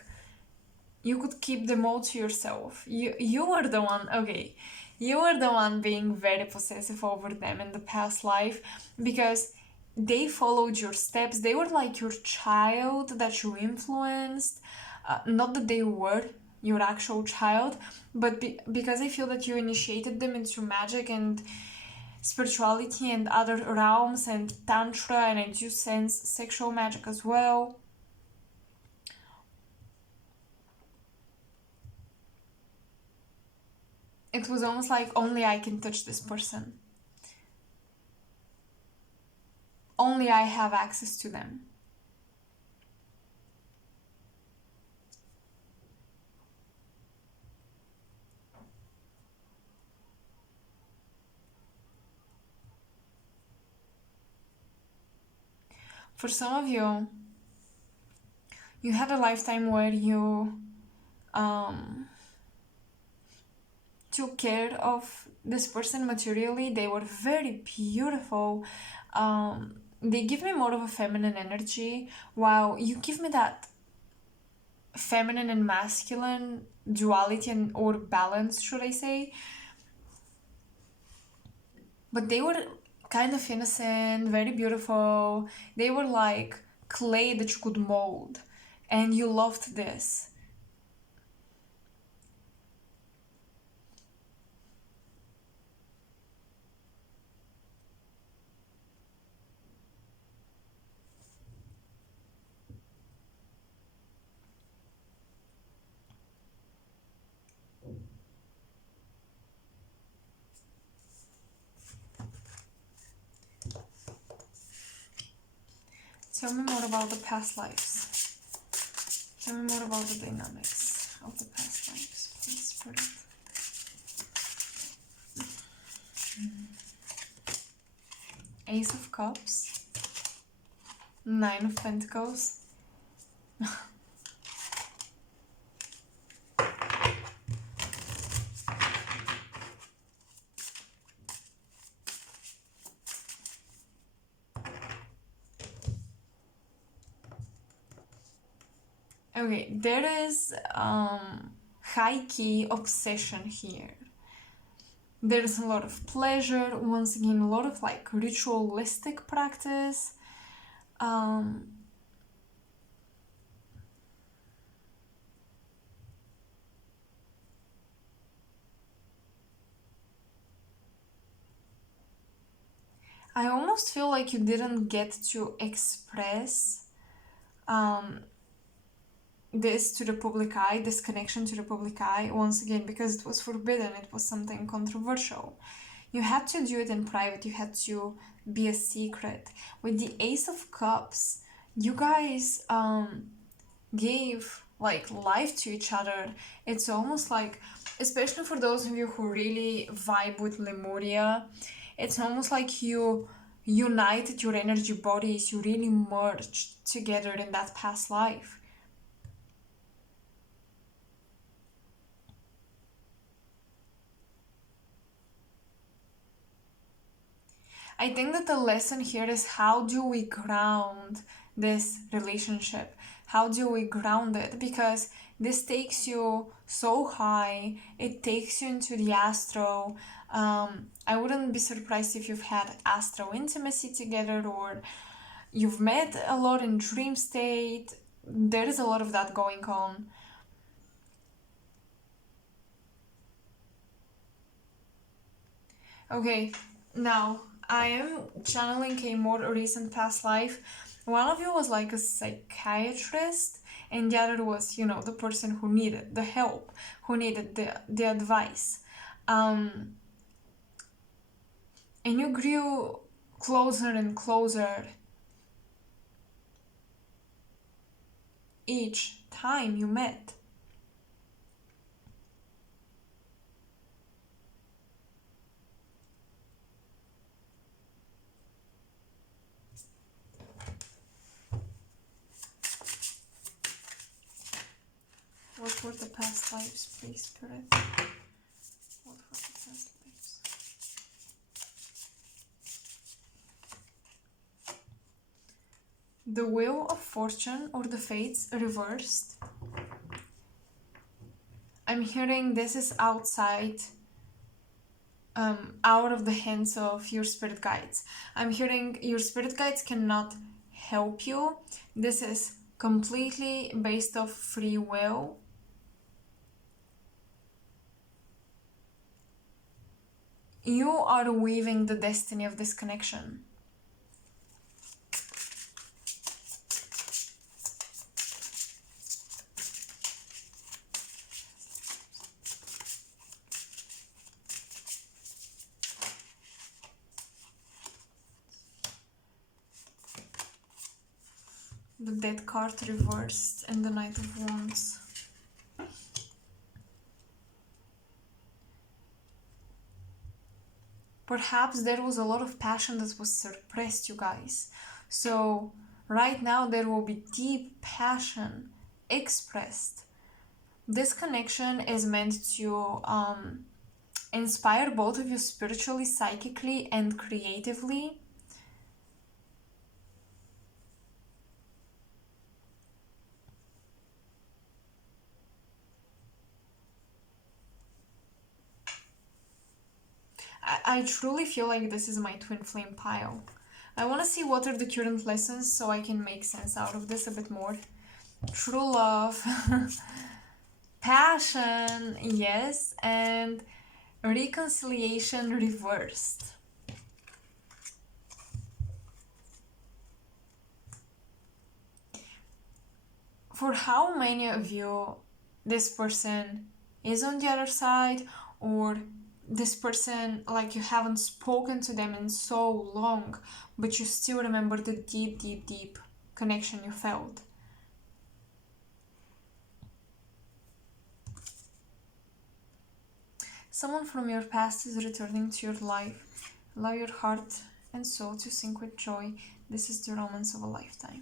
you could keep them all to yourself. You were the one, okay, you were the one being very possessive over them in the past life, because they followed your steps. They were like your child that you influenced. Not that they were your actual child, but because I feel that you initiated them into magic and spirituality and other realms and tantra, and I do sense sexual magic as well. It was almost like only I can touch this person. Only I have access to them. For some of you, you had a lifetime where you took care of this person materially. They were very beautiful. They give me more of a feminine energy, while you give me that feminine and masculine duality or balance, should I say. But they were kind of innocent, very beautiful. They were like clay that you could mold, and you loved this. Tell me more about the past lives. Tell me more about the dynamics of the past lives, please, Spirit. Ace of Cups. Nine of Pentacles. Okay, there is high-key obsession here. There's a lot of pleasure, once again, a lot of like ritualistic practice. I almost feel like you didn't get to express this to the public eye, this connection to the public eye, once again, because it was forbidden, it was something controversial. You had to do it in private, you had to be a secret. With the Ace of Cups, you guys gave like life to each other. It's almost like, especially for those of you who really vibe with Lemuria, it's almost like you united your energy bodies, you really merged together in that past life. I think that the lesson here is, how do we ground this relationship? How do we ground it? Because this takes you so high, it takes you into the astral. I wouldn't be surprised if you've had astral intimacy together, or you've met a lot in dream state. There is a lot of that going on. Okay, now I am channeling a more recent past life. One of you was like a psychiatrist, and the other was, the person who needed the help, who needed the advice. And you grew closer and closer. each time you met. What were the past lives, please, Spirit? What were the past lives? The Wheel of Fortune or the Fates reversed. I'm hearing this is outside, out of the hands of your spirit guides. I'm hearing your spirit guides cannot help you. This is completely based off free will. You are weaving the destiny of this connection. The Death card reversed and the Knight of Wands. Perhaps there was a lot of passion that was suppressed, you guys. So right now there will be deep passion expressed. This connection is meant to inspire both of you spiritually, psychically, and creatively. I truly feel like this is my twin flame pile. I want to see what are the current lessons so I can make sense out of this a bit more. True love, passion, yes, and reconciliation reversed. For how many of you this person is on the other side, or this person, like, you haven't spoken to them in so long, but you still remember the deep, deep, deep connection you felt? Someone from your past is returning to your life. Allow your heart and soul to sync with joy. This is the romance of a lifetime.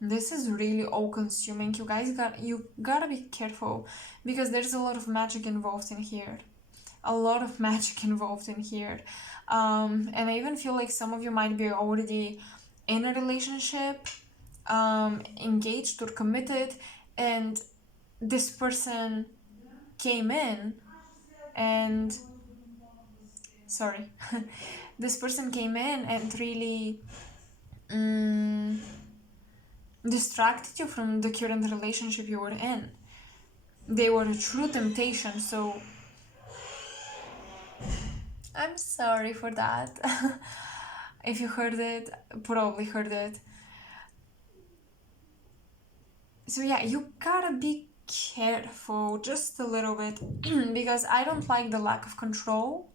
This is really all-consuming. You guys gotta be careful, because there's a lot of magic involved in here. A lot of magic involved in here. And I even feel like some of you might be already in a relationship, engaged or committed, and this person came in and this person came in and really distracted you from the current relationship you were in. They were a true temptation, so I'm sorry for that. If you heard it, probably heard it. So yeah, you gotta be careful just a little bit, because I don't like the lack of control.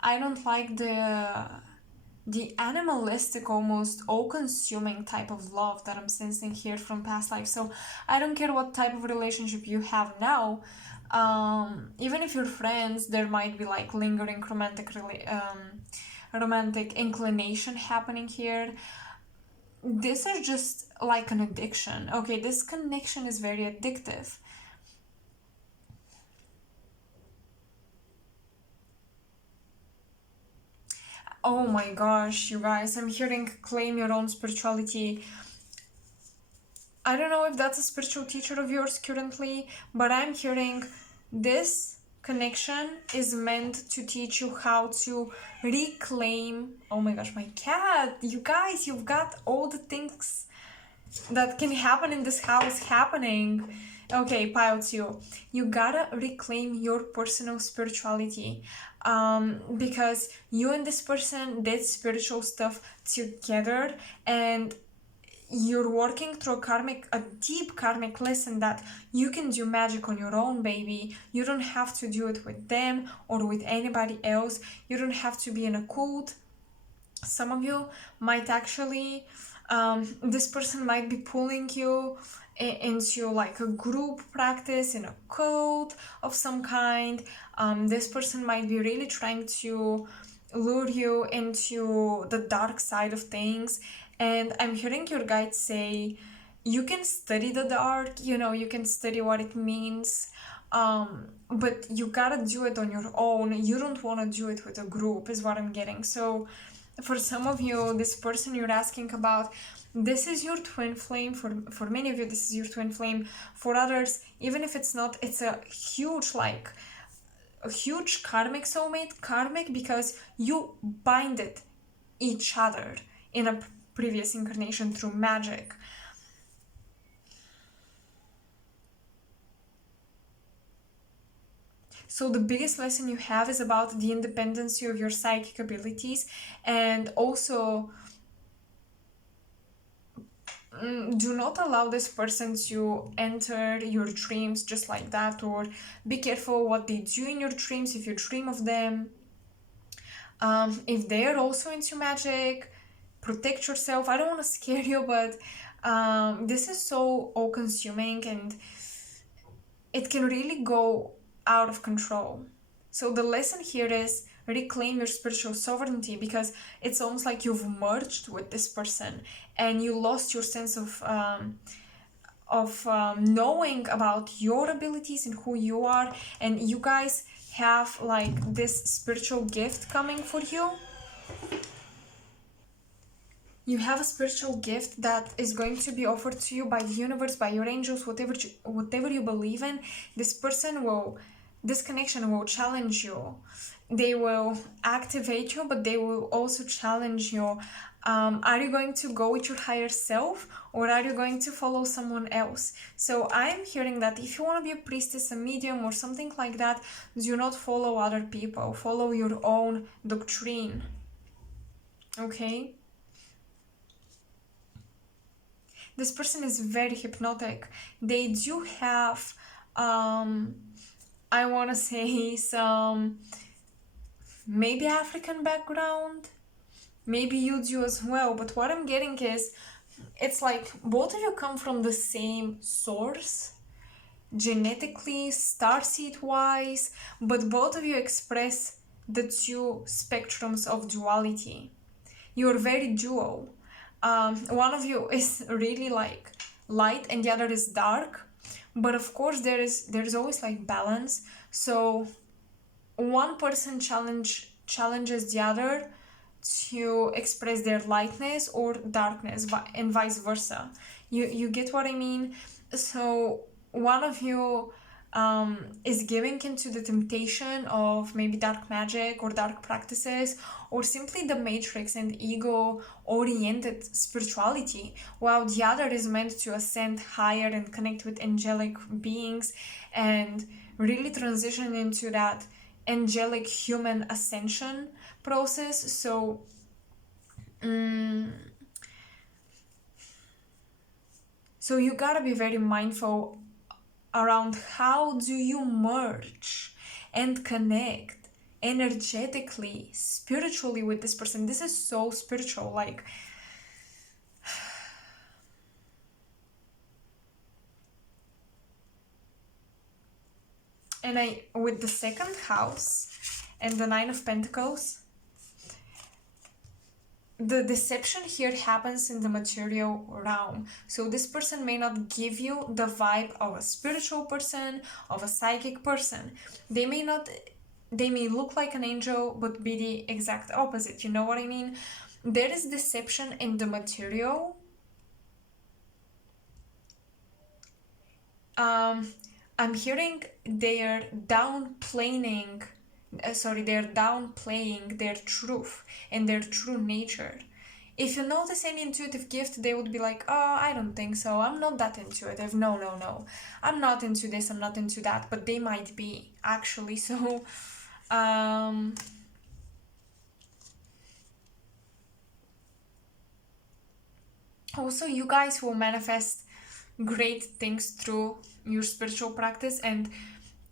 I don't like the animalistic, almost all-consuming type of love that I'm sensing here from past life. So I don't care what type of relationship you have now. Even if you're friends, there might be like lingering romantic inclination happening here. This is just like an addiction. Okay, this connection is very addictive. Oh my gosh, you guys, I'm hearing claim your own spirituality. I don't know if that's a spiritual teacher of yours currently, but I'm hearing this connection is meant to teach you how to reclaim. Oh my gosh, my cat. You guys, you've got all the things that can happen in this house happening. Okay, pile 2. You gotta reclaim your personal spirituality, because you and this person did spiritual stuff together, and you're working through a deep karmic lesson that you can do magic on your own, baby. You don't have to do it with them or with anybody else. You don't have to be in a cult. Some of you might actually, this person might be pulling you into like a group practice in a cult of some kind. This person might be really trying to lure you into the dark side of things. And I'm hearing your guides say, you can study the dark, you can study what it means, but you gotta do it on your own. You don't want to do it with a group, is what I'm getting. So for some of you, this person you're asking about, this is your twin flame. For many of you, this is your twin flame. For others, even if it's not, it's a huge karmic soulmate. Karmic because you binded each other in a previous incarnation through magic. So the biggest lesson you have is about the independency of your psychic abilities, and also do not allow this person to enter your dreams just like that, or be careful what they do in your dreams if you dream of them. If they are also into magic, protect yourself. I don't want to scare you, but this is so all-consuming and it can really go out of control. So the lesson here is reclaim your spiritual sovereignty, because it's almost like you've merged with this person and you lost your sense of knowing about your abilities and who you are, and you guys have like this spiritual gift coming for you. You have a spiritual gift that is going to be offered to you by the universe, by your angels, whatever you believe in. This connection will challenge you. They will activate you, but they will also challenge you. Are you going to go with your higher self, or are you going to follow someone else? So I'm hearing that if you want to be a priestess, a medium, or something like that, do not follow other people. Follow your own doctrine. Okay? This person is very hypnotic. They do have, I want to say, some maybe African background. Maybe you do as well. But what I'm getting is, it's like both of you come from the same source, genetically, starseed wise, but both of you express the two spectrums of duality. You're very dual. One of you is really like light and the other is dark, but of course there's always like balance. So one person challenges the other to express their lightness or darkness, and vice versa. You get what I mean? So one of you is giving into the temptation of maybe dark magic or dark practices, or simply the matrix and ego-oriented spirituality, while the other is meant to ascend higher and connect with angelic beings and really transition into that angelic human ascension process. So so you gotta be very mindful around how do you merge and connect energetically, spiritually with this person. This is so spiritual, like and with the second house and the Nine of Pentacles, the deception here happens in the material realm. So this person may not give you the vibe of a spiritual person, of a psychic person. They may look like an angel, but be the exact opposite. You know what I mean? There is deception in the material. I'm hearing they're downplaying their truth and their true nature. If you notice any intuitive gift, they would be like, oh, I don't think so. I'm not that intuitive. No. I'm not into this. I'm not into that. But they might be, actually. So, Also, you guys will manifest great things through your spiritual practice and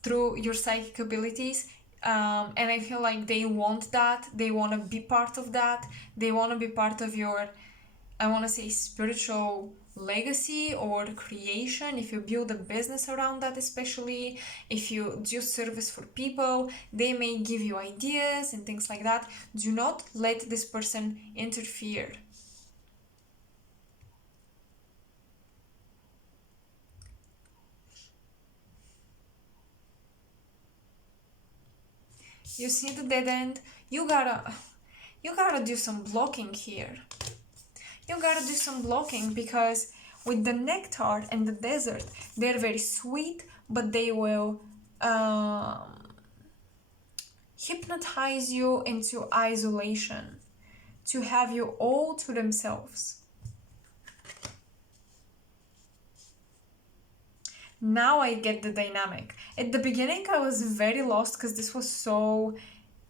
through your psychic abilities. And I feel like they want that. They want to be part of that. They want to be part of your, I want to say, spiritual legacy or creation. If you build a business around that, especially if you do service for people, they may give you ideas and things like that. Do not let this person interfere. You see the dead end? You gotta do some blocking here. You gotta do some blocking, because with the nectar and the desert, they're very sweet, but they will hypnotize you into isolation, to have you all to themselves. Now I get the dynamic. At the beginning, I was very lost because this was so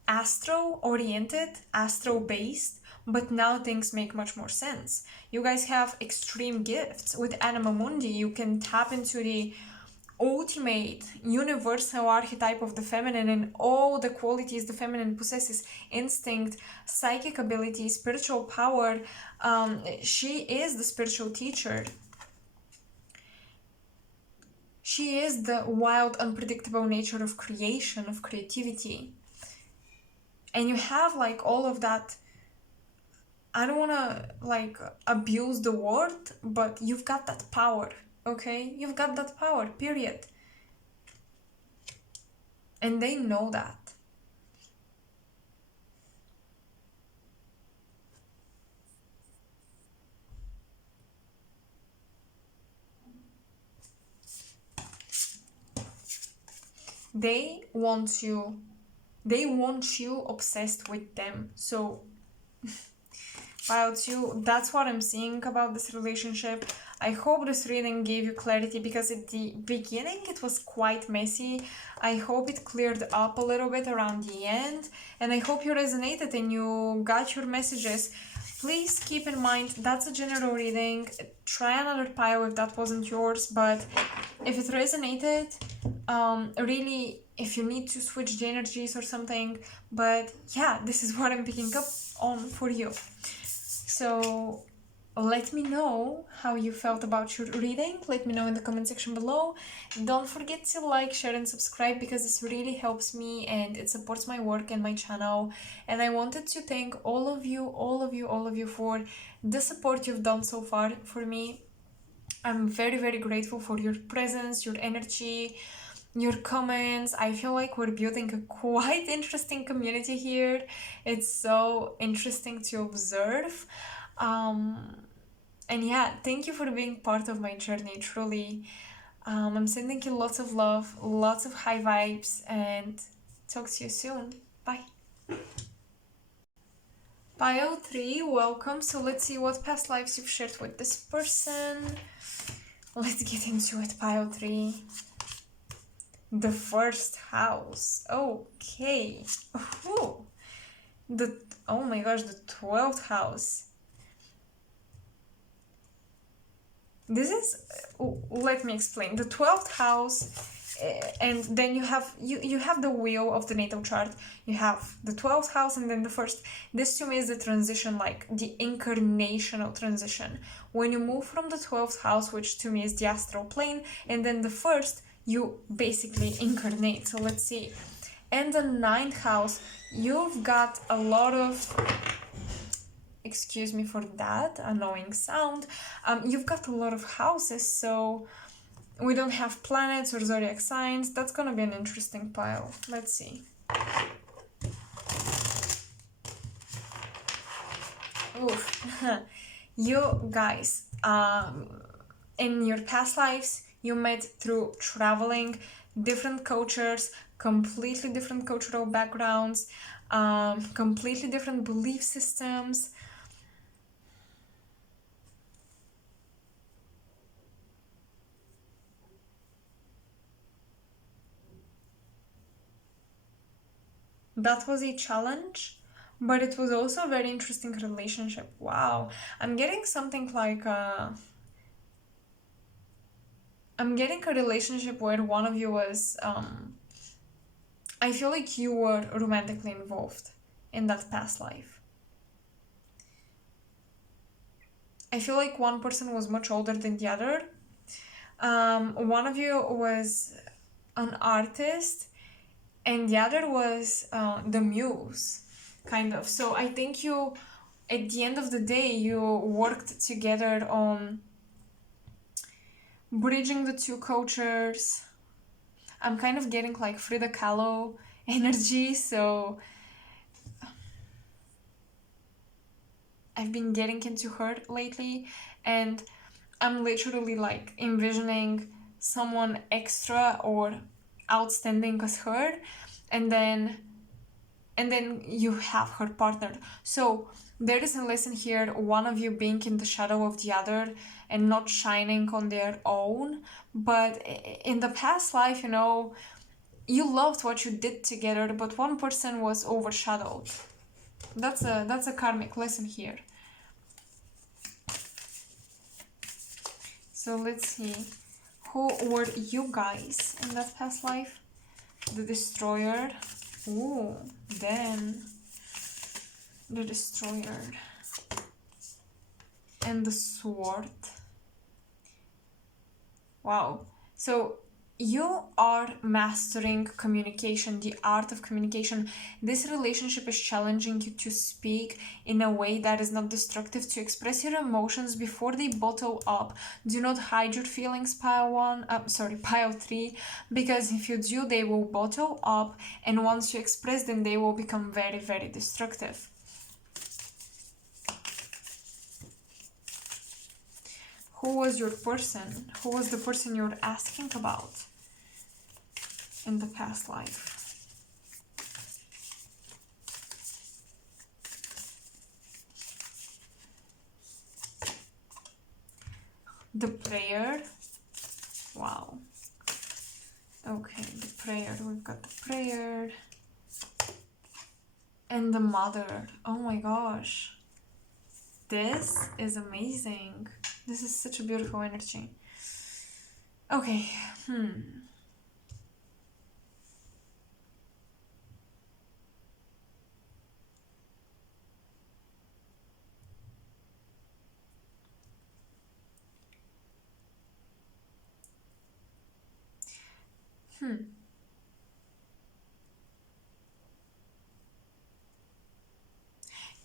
astro-oriented, astro-based, but now things make much more sense. You guys have extreme gifts. With Anima Mundi, you can tap into the ultimate universal archetype of the feminine and all the qualities the feminine possesses: instinct, psychic ability, spiritual power. She is the spiritual teacher. She is the wild, unpredictable nature of creation, of creativity. And you have like all of that. I don't want to like abuse the word, but you've got that power, okay? You've got that power, period. And they know that. They want you obsessed with them. So Pile 2, that's what I'm seeing about this relationship. I hope this reading gave you clarity, because at the beginning it was quite messy. I hope it cleared up a little bit around the end, and I hope you resonated and you got your messages. Please keep in mind that's a general reading. Try another pile if that wasn't yours, but if it resonated, really, if you need to switch the energies or something. But yeah, this is what I'm picking up on for you. So let me know how you felt about your reading. Let me know in the comment section below. Don't forget to like, share, and subscribe, because this really helps me and it supports my work and my channel. And I wanted to thank all of you for the support you've done so far for me. I'm very, very grateful for your presence, your energy, your comments. I feel like we're building a quite interesting community here. It's so interesting to observe. And yeah, thank you for being part of my journey, truly. I'm sending you lots of love, lots of high vibes, and talk to you soon. Bye. Pile 3, welcome. So let's see what past lives you've shared with this person. Let's get into it, Pile 3. The first house. Okay. Ooh. Oh my gosh, the 12th house. This is, let me explain. The 12th house, and then you have the wheel of the natal chart. You have the 12th house and then the first. This to me is the transition, like the incarnational transition. When you move from the 12th house, which to me is the astral plane, and then the first, you basically incarnate. So let's see. And the 9th house, you've got a lot of, excuse me for that annoying sound, you've got a lot of houses, so we don't have planets or zodiac signs. That's gonna be an interesting pile. Let's see. Oof. You guys, in your past lives, you met through traveling, different cultures, completely different cultural backgrounds, completely different belief systems. That was a challenge, but it was also a very interesting relationship. Wow, I'm getting something like I'm getting a relationship where one of you was I feel like you were romantically involved in that past life. I feel like one person was much older than the other. One of you was an artist, and the other was the muse, kind of. So I think you, at the end of the day, you worked together on bridging the two cultures. I'm kind of getting like Frida Kahlo energy, so I've been getting into her lately, and I'm literally like envisioning someone extra or outstanding as her, and then you have her partner. So there is a lesson here, one of you being in the shadow of the other and not shining on their own. But in the past life, you know, you loved what you did together, but one person was overshadowed. That's a karmic lesson here. So let's see, who were you guys in that past life? The Destroyer. Ooh, then the Destroyer and the Sword. Wow. So you are mastering communication, the art of communication. This relationship is challenging you to speak in a way that is not destructive, to express your emotions before they bottle up. Do not hide your feelings, pile 3, because if you do, they will bottle up, and once you express them, they will become very, very destructive. Who was your person? Who was the person you're asking about in the past life? The Prayer. Wow. Okay, the Prayer. We've got the Prayer. And the Mother. Oh my gosh. This is amazing. This is such a beautiful energy. Okay.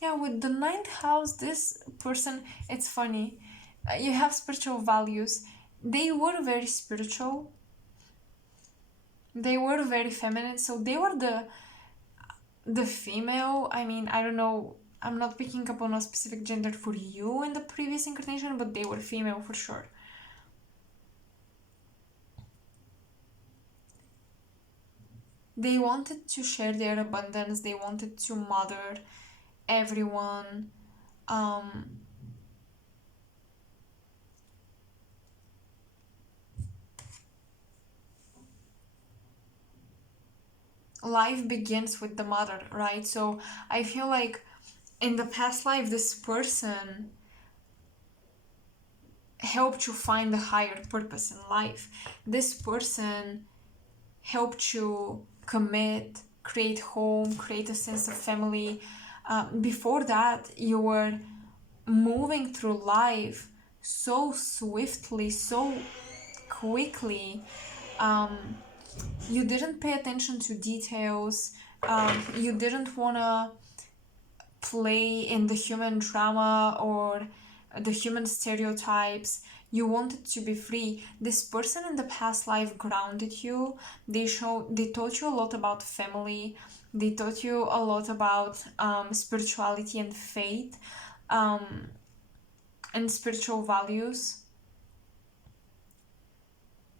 Yeah, with the 9th house, this person, it's funny. You have spiritual values. They were very spiritual. They were very feminine. So they were the female. I mean, I don't know. I'm not picking up on a specific gender for you in the previous incarnation, but they were female for sure. They wanted to share their abundance. They wanted to mother everyone. Life begins with the mother, right? So I feel like in the past life, this person helped you find a higher purpose in life. This person helped you commit, create home, create a sense of family. Before that, you were moving through life so swiftly, so quickly. You didn't pay attention to details. You didn't want to play in the human drama or the human stereotypes. You wanted to be free. This person in the past life grounded you. They taught you a lot about family. They taught you a lot about spirituality and faith, and spiritual values.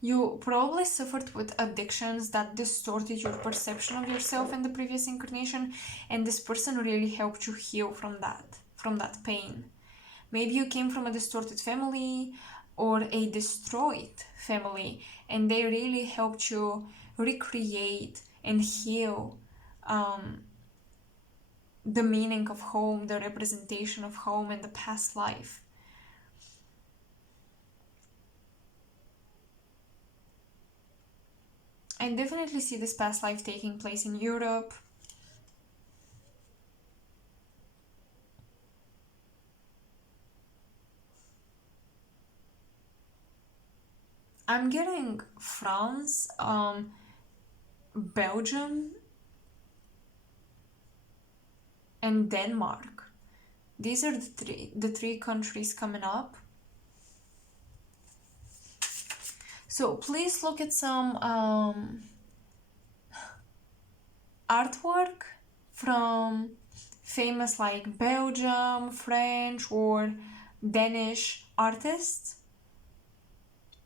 You probably suffered with addictions that distorted your perception of yourself in the previous incarnation, and this person really helped you heal from that pain. Maybe you came from a distorted family or a destroyed family, and they really helped you recreate and heal the meaning of home, the representation of home in the past life. I definitely see this past life taking place in Europe. I'm getting France, Belgium, and Denmark. These are the three countries coming up. So please look at some artwork from famous like Belgium, French, or Danish artists.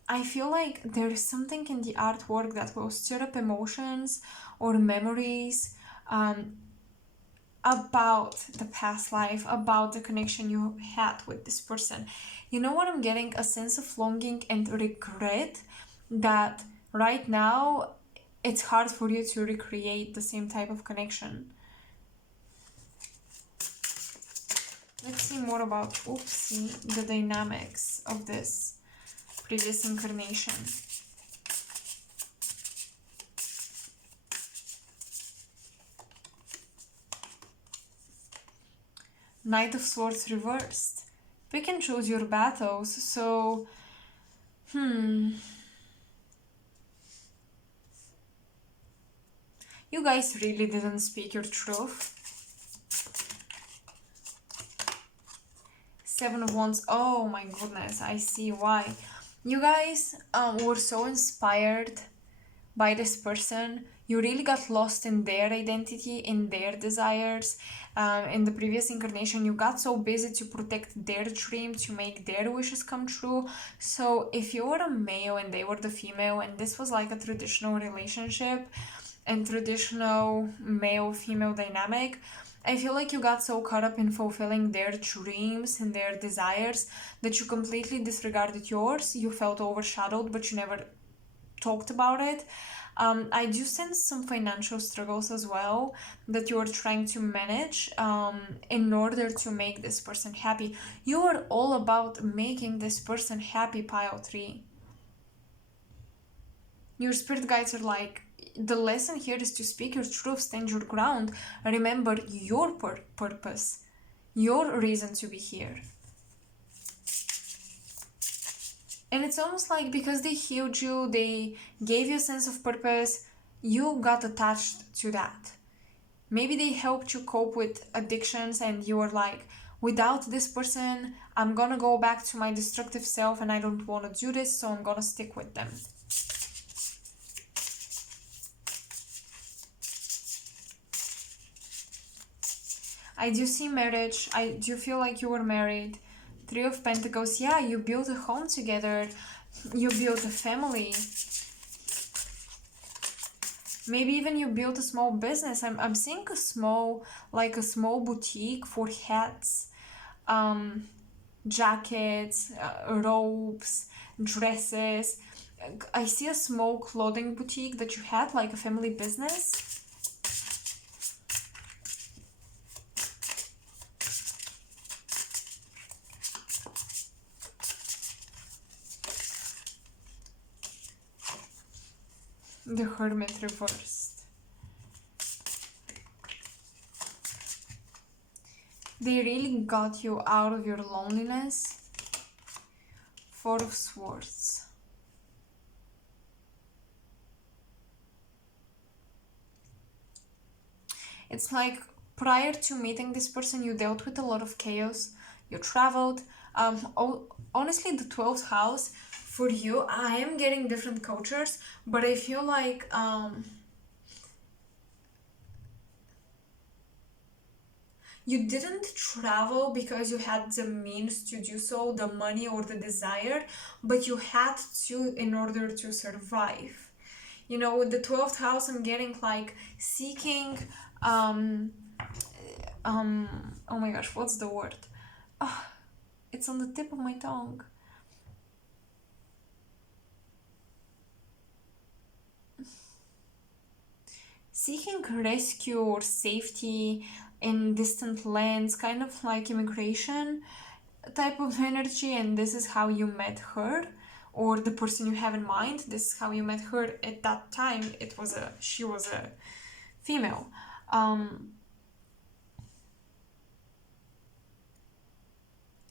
I feel like there is something in the artwork that will stir up emotions or memories about the past life, about the connection you had with this person. You know what I'm getting? A sense of longing and regret that right now it's hard for you to recreate the same type of connection. Let's see more about, the dynamics of this previous incarnation. Knight of Swords reversed. Pick and choose your battles. So, you guys really didn't speak your truth. Seven of Wands. Oh my goodness, I see why. You guys were so inspired by this person. You really got lost in their identity, in their desires. In the previous incarnation, you got so busy to protect their dream, to make their wishes come true. So if you were a male and they were the female, and this was like a traditional relationship and traditional male-female dynamic, I feel like you got so caught up in fulfilling their dreams and their desires that you completely disregarded yours. You felt overshadowed, but you never talked about it. I do sense some financial struggles as well that you are trying to manage in order to make this person happy. You are all about making this person happy, pile 3. Your spirit guides are like, the lesson here is to speak your truth, stand your ground, remember your purpose, your reason to be here. And it's almost like because they healed you, they gave you a sense of purpose, you got attached to that. Maybe they helped you cope with addictions and you were like, without this person, I'm gonna go back to my destructive self and I don't want to do this, so I'm gonna stick with them. I do see marriage. I do feel like you were married. 3 of Pentacles. Yeah, you built a home together. You built a family. Maybe even you built a small business. I'm seeing a small boutique for hats, jackets, robes, dresses. I see a small clothing boutique that you had, like a family business. The Hermit reversed. They really got you out of your loneliness. 4 of Swords. It's like prior to meeting this person, you dealt with a lot of chaos. You traveled. Honestly, the 12th house, for you, I am getting different cultures, but I feel like you didn't travel because you had the means to do so, the money or the desire, but you had to in order to survive. You know, with the 12th house, I'm getting like seeking, oh my gosh, what's the word? Oh, it's on the tip of my tongue. Seeking rescue or safety in distant lands, kind of like immigration type of energy, and this is how you met her, or the person you have in mind, this is how you met her at that time. She was a female.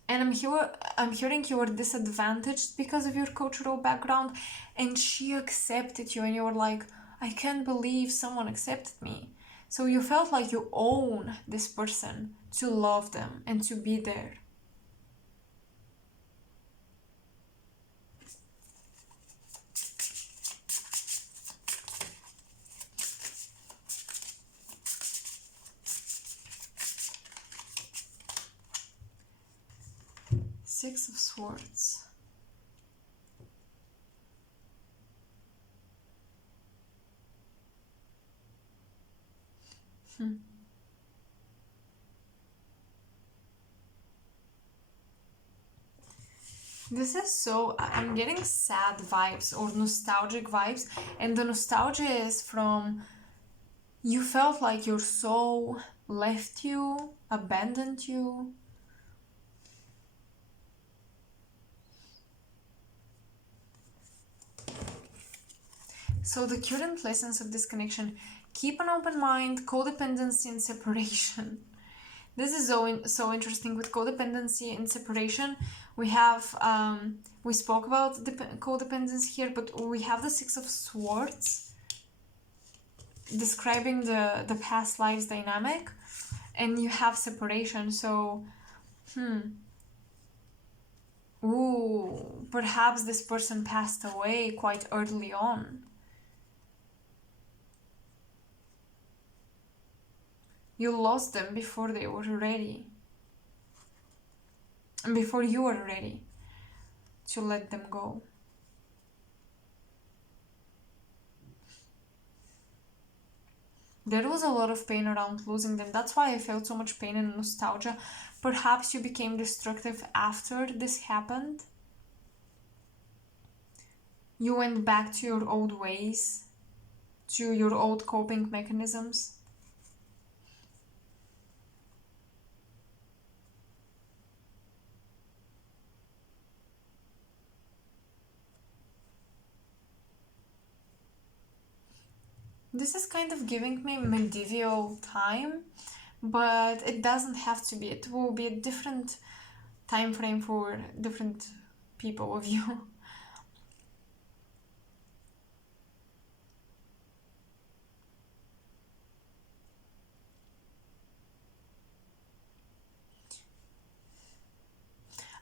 And I'm hearing you were disadvantaged because of your cultural background, and she accepted you, and you were like, I can't believe someone accepted me. So you felt like you own this person to love them and to be there. Six of Swords. This is so, I'm getting sad vibes or nostalgic vibes, and the nostalgia is from you felt like your soul left you, abandoned you. So the current lessons of this connection: keep an open mind, codependency and separation. This is so interesting with codependency and separation. We have, we spoke about codependency here, but we have the Six of Swords describing the past lives dynamic, and you have separation. So, ooh, perhaps this person passed away quite early on. You lost them before they were ready. And before you were ready to let them go. There was a lot of pain around losing them. That's why I felt so much pain and nostalgia. Perhaps you became destructive after this happened. You went back to your old ways, to your old coping mechanisms. This is kind of giving me medieval time, but it doesn't have to be. It will be a different time frame for different people of you.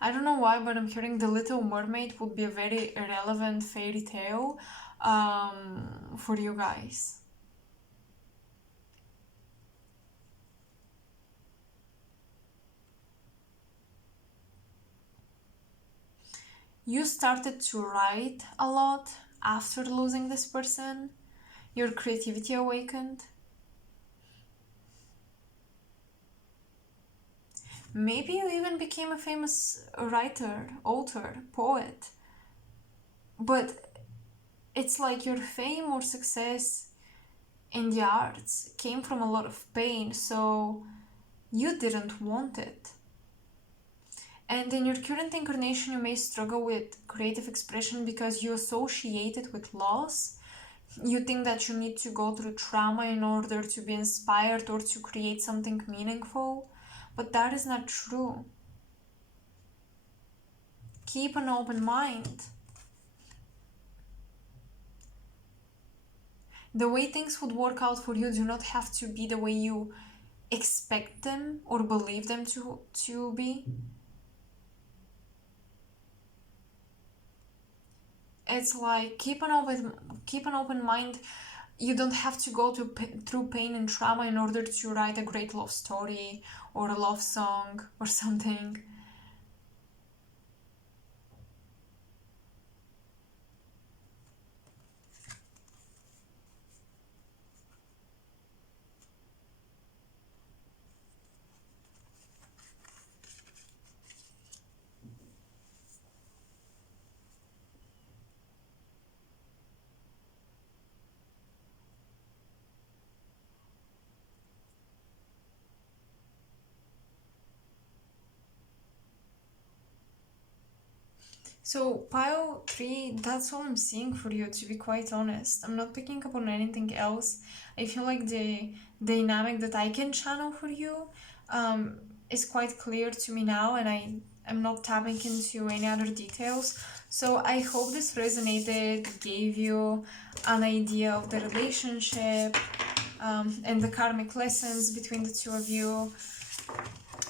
I don't know why, but I'm hearing The Little Mermaid would be a very relevant fairy tale for you guys. You started to write a lot after losing this person. Your creativity awakened. Maybe you even became a famous writer, author, poet. But it's like your fame or success in the arts came from a lot of pain, so you didn't want it. And in your current incarnation, you may struggle with creative expression because you associate it with loss. You think that you need to go through trauma in order to be inspired or to create something meaningful, but that is not true. Keep an open mind. The way things would work out for you do not have to be the way you expect them or believe them to be. It's like keep an open mind. You don't have to go through pain and trauma in order to write a great love story or a love song or something. So pile 3, that's all I'm seeing for you, to be quite honest. I'm not picking up on anything else. I feel like the dynamic that I can channel for you is quite clear to me now, and I'm not tapping into any other details. So I hope this resonated, gave you an idea of the relationship and the karmic lessons between the two of you.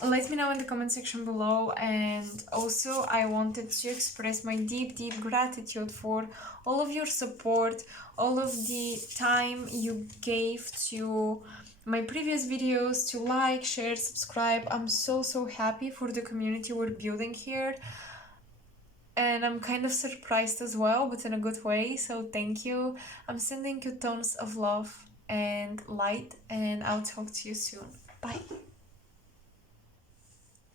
Let me know in the comment section below, and also I wanted to express my deep gratitude for all of your support, all of the time you gave to my previous videos, to like, share, subscribe. I'm so happy for the community we're building here, and I'm kind of surprised as well, but in a good way, so thank you. I'm sending you tons of love and light, and I'll talk to you soon. Bye.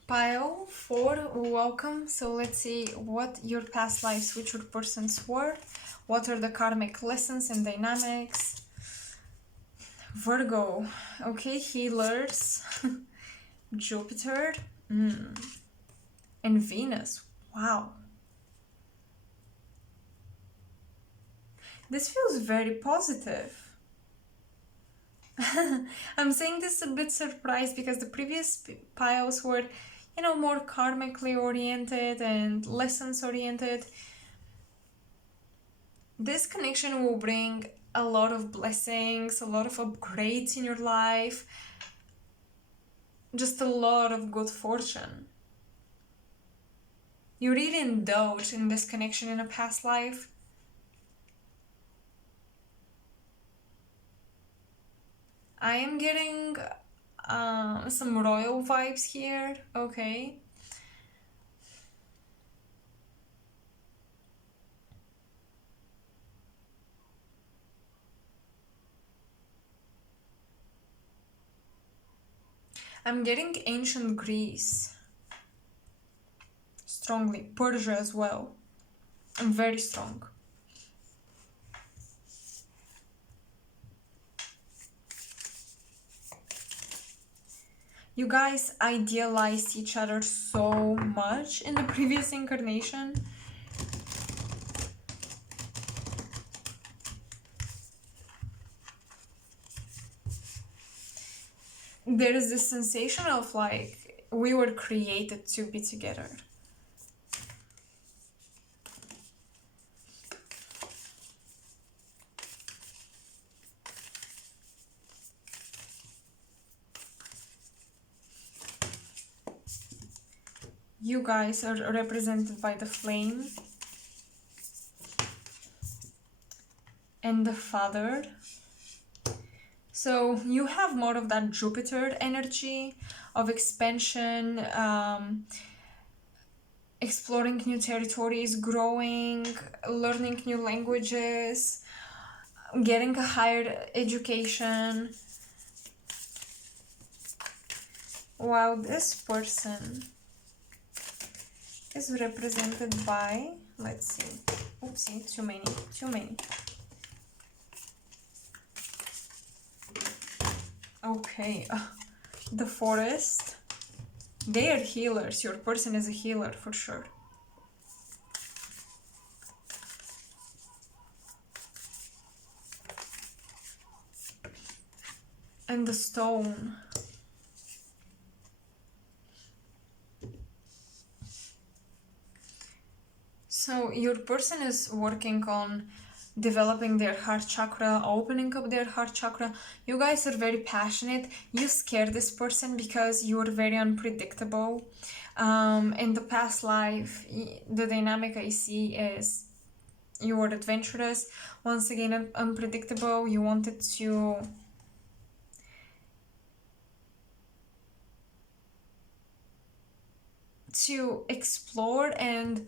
Pile 4, welcome. So let's see what your past lives with your persons were. What are the karmic lessons and dynamics? Virgo, okay, healers, Jupiter, and Venus. Wow. This feels very positive. I'm saying this a bit surprised because the previous piles were, you know, more karmically oriented and lessons oriented. This connection will bring a lot of blessings, a lot of upgrades in your life, just a lot of good fortune. You really indulge in this connection in a past life. I am getting some royal vibes here, okay. I'm getting ancient Greece strongly, Persia as well. I'm very strong. You guys idealized each other so much in the previous incarnation. There is this sensation of like, we were created to be together. You guys are represented by the flame and the father. So you have more of that Jupiter energy of expansion, exploring new territories, growing, learning new languages, getting a higher education. While this person is represented by, let's see, oopsie, too many. Okay, the forest. They are healers. Your person is a healer for sure. And the stone. So your person is working on developing their heart chakra, opening up their heart chakra. You guys are very passionate. You scare this person because you are very unpredictable. In the past life, the dynamic I see is you were adventurous. Once again, unpredictable. You wanted to explore and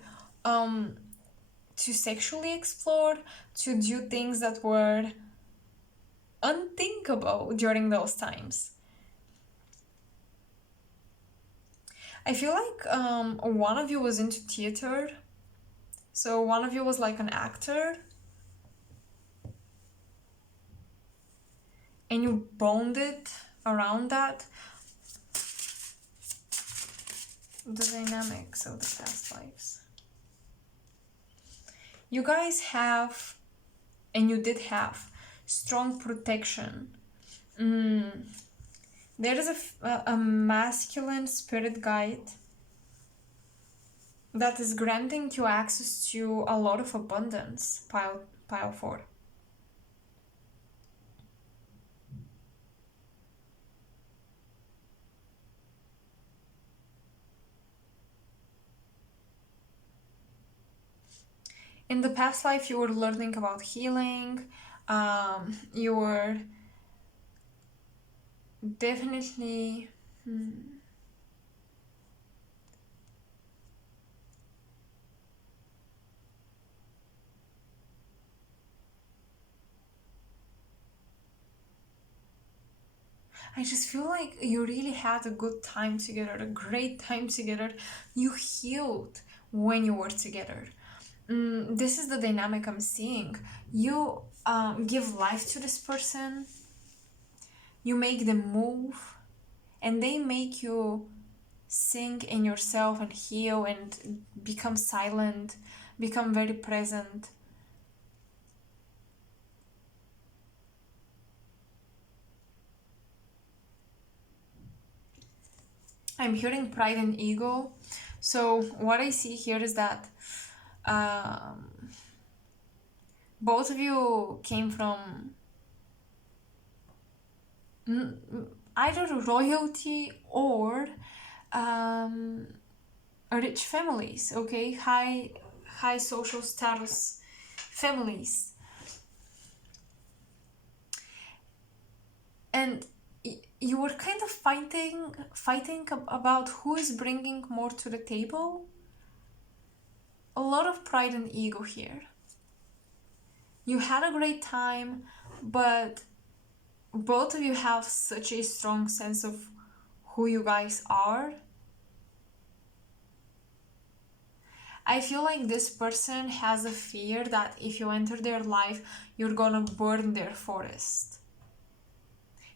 to sexually explore, to do things that were unthinkable during those times. I feel like one of you was into theater, so one of you was like an actor, and you bonded around that. The dynamics of the past lives. You guys have, and you did have, strong protection. There is a masculine spirit guide that is granting you access to a lot of abundance, pile 4. In the past life, you were learning about healing. You were definitely... I just feel like you really had a good time together, a great time together. You healed when you were together. This is the dynamic I'm seeing. You give life to this person, you make them move, and they make you sink in yourself and heal and become silent, become very present. I'm hearing pride and ego. So what I see here is that both of you came from either royalty or rich families, okay? High social status families. And you were kind of fighting about who is bringing more to the table. A lot of pride and ego here. You had a great time, but both of you have such a strong sense of who you guys are. I feel like this person has a fear that if you enter their life, you're gonna burn their forest.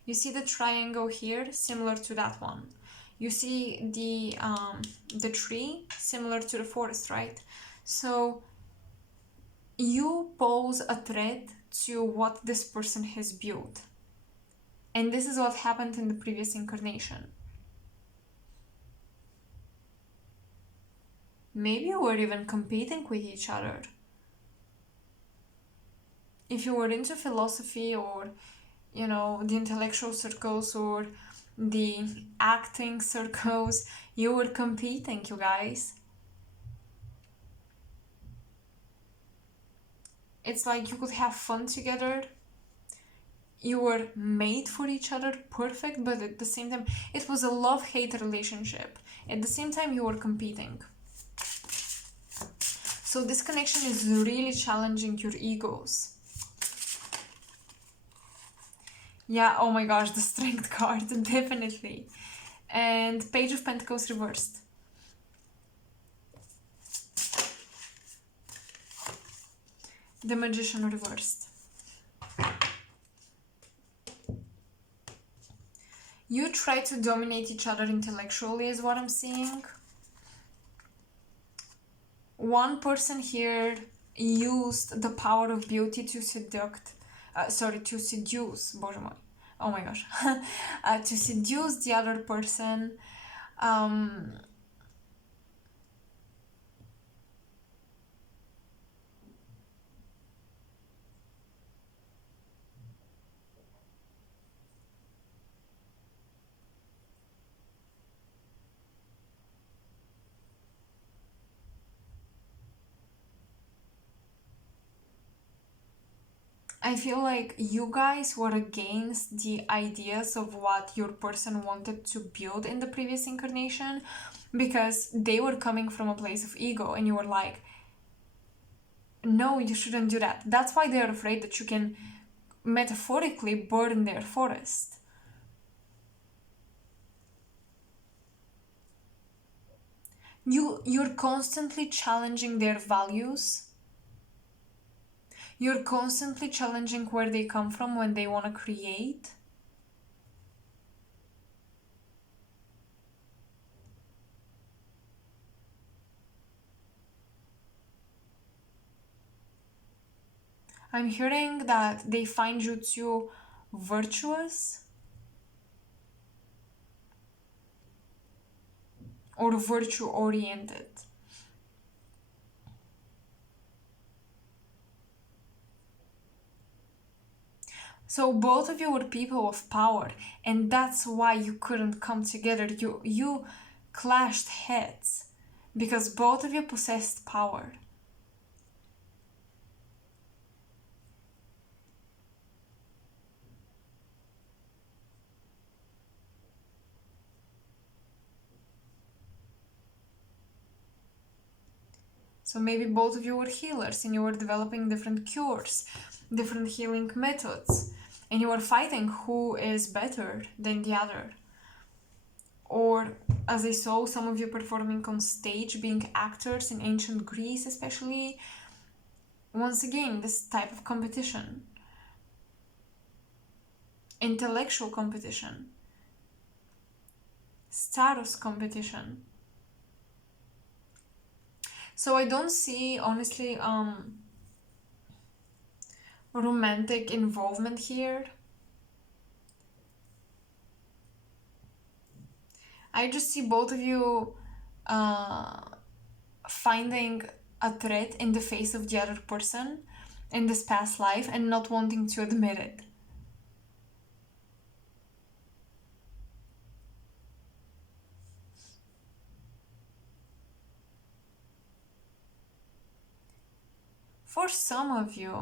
You see the triangle here, similar to that one. You see the tree, similar to the forest, right? So you pose a threat to what this person has built. And this is what happened in the previous incarnation. Maybe you were even competing with each other. If you were into philosophy or, you know, the intellectual circles or the acting circles, you were competing, you guys. It's like you could have fun together. You were made for each other, perfect, but at the same time, it was a love-hate relationship. At the same time, you were competing. So this connection is really challenging your egos. Yeah, oh my gosh, the Strength card, definitely. And Page of Pentacles reversed. The Magician reversed. You try to dominate each other intellectually is what I'm seeing. One person here used the power of beauty to seduce, боже мой, oh my gosh, to seduce the other person. I feel like you guys were against the ideas of what your person wanted to build in the previous incarnation because they were coming from a place of ego and you were like, no, you shouldn't do that. That's why they're afraid that you can metaphorically burn their forest. You're constantly challenging their values. You're constantly challenging where they come from when they want to create. I'm hearing that they find you too virtuous or virtue oriented. So both of you were people of power, and that's why you couldn't come together. You clashed heads because both of you possessed power. So maybe both of you were healers and you were developing different cures, different healing methods, and you were fighting who is better than the other. Or, as I saw, some of you performing on stage, being actors in ancient Greece especially. Once again, this type of competition. Intellectual competition. Status competition. So I don't see, honestly, romantic involvement here. I just see both of you finding a threat in the face of the other person in this past life and not wanting to admit it. For some of you,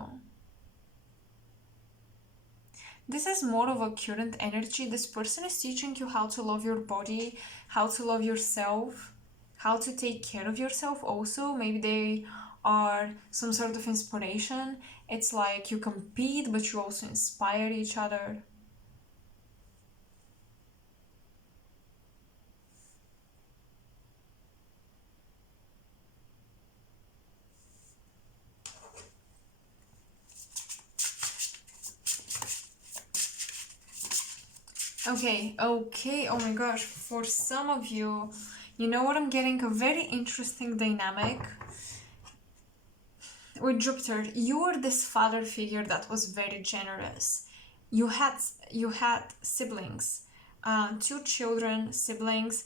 this is more of a current energy. This person is teaching you how to love your body, how to love yourself, how to take care of yourself also. Maybe they are some sort of inspiration. It's like you compete, but you also inspire each other. Okay, oh my gosh, for some of you, you know what, I'm getting a very interesting dynamic with Jupiter. You were this father figure that was very generous. You had siblings, two children, siblings,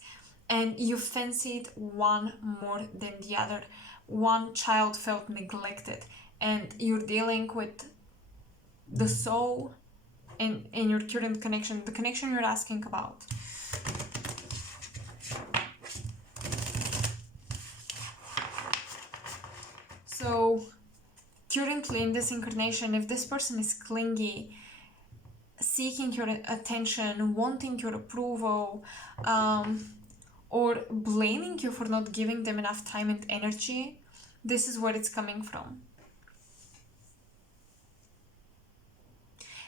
and you fancied one more than the other. One child felt neglected, and you're dealing with the soul in your current connection, the connection you're asking about. So currently in this incarnation, if this person is clingy, seeking your attention, wanting your approval, or blaming you for not giving them enough time and energy, this is where it's coming from.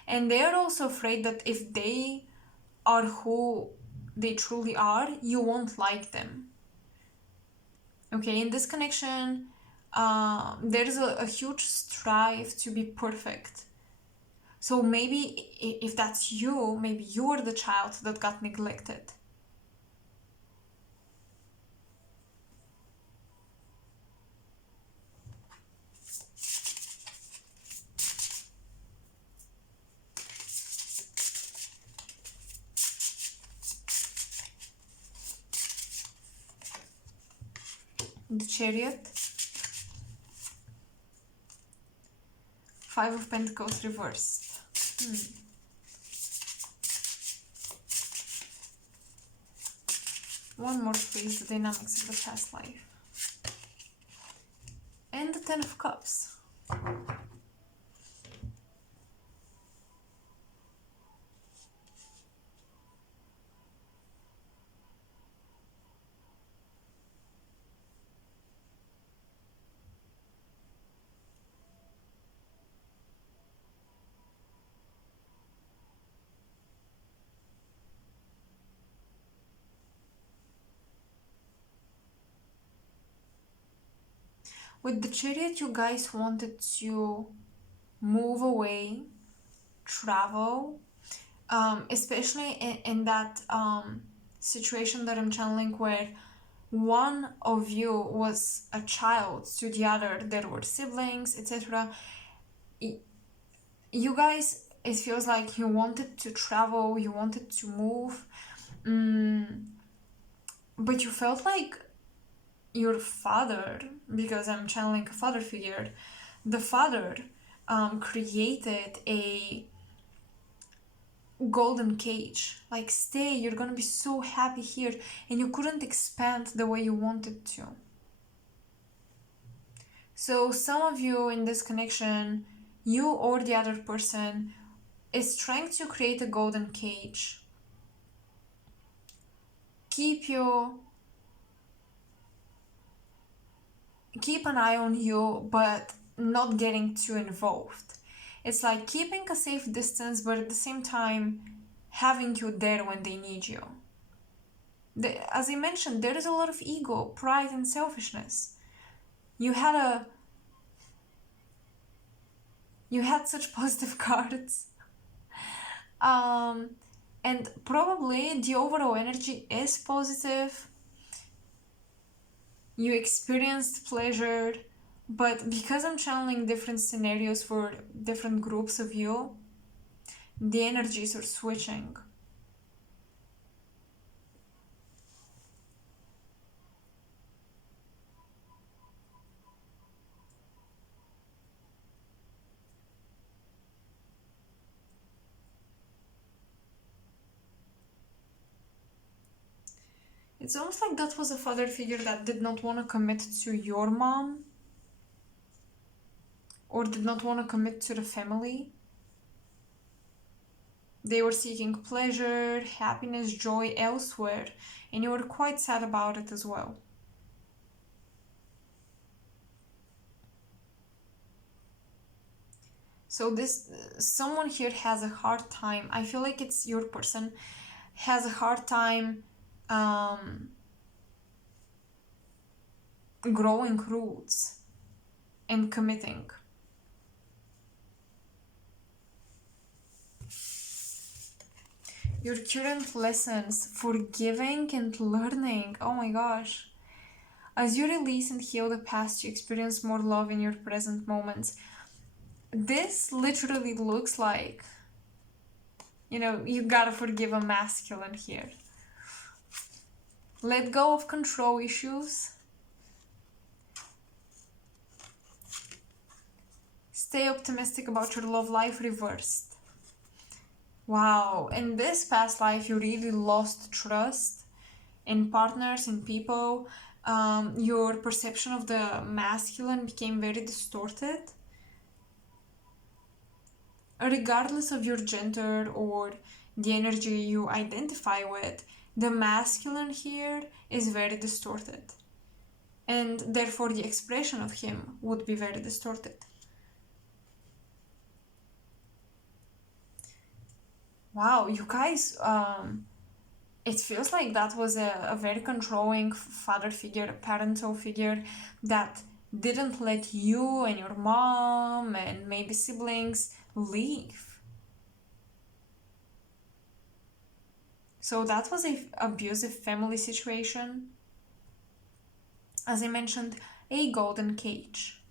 And they are also afraid that if they are who they truly are, you won't like them. Okay, in this connection, there's a huge strive to be perfect. So maybe if that's you, maybe you're the child that got neglected. The Chariot, Five of Pentacles reversed. One more please, the dynamics of the past life. And the Ten of Cups. With the Chariot, you guys wanted to move away, travel, especially in that situation that I'm channeling where one of you was a child to the other, there were siblings, etc. you guys, it feels like you wanted to travel, you wanted to move, mm, but you felt like your father, because I'm channeling a father figure, the father created a golden cage, like, stay, you're gonna be so happy here, and you couldn't expand the way you wanted to. So some of you in this connection, you or the other person, is trying to create a golden cage, keep an eye on you, but not getting too involved. It's like keeping a safe distance, but at the same time having you there when they need you. As I mentioned, there is a lot of ego, pride, and selfishness. You had such positive cards. And probably the overall energy is positive. You experienced pleasure, but because I'm channeling different scenarios for different groups of you, the energies are switching. It's almost like that was a father figure that did not want to commit to your mom, or did not want to commit to the family. They were seeking pleasure, happiness, joy elsewhere, and you were quite sad about it as well. So this someone here has a hard time. I feel like it's your person has a hard time growing roots and committing. Your current lessons, forgiving and learning. Oh my gosh. As you release and heal the past, you experience more love in your present moments. This literally looks like, you gotta forgive a masculine here. Let go of control issues. Stay optimistic about your love life reversed. Wow, in this past life, you really lost trust in partners, in people. Your perception of the masculine became very distorted. Regardless of your gender or the energy you identify with, the masculine here is very distorted. And therefore, the expression of him would be very distorted. Wow, you guys, it feels like that was a very controlling father figure, a parental figure that didn't let you and your mom and maybe siblings leave. So that was an abusive family situation. As I mentioned, a golden cage.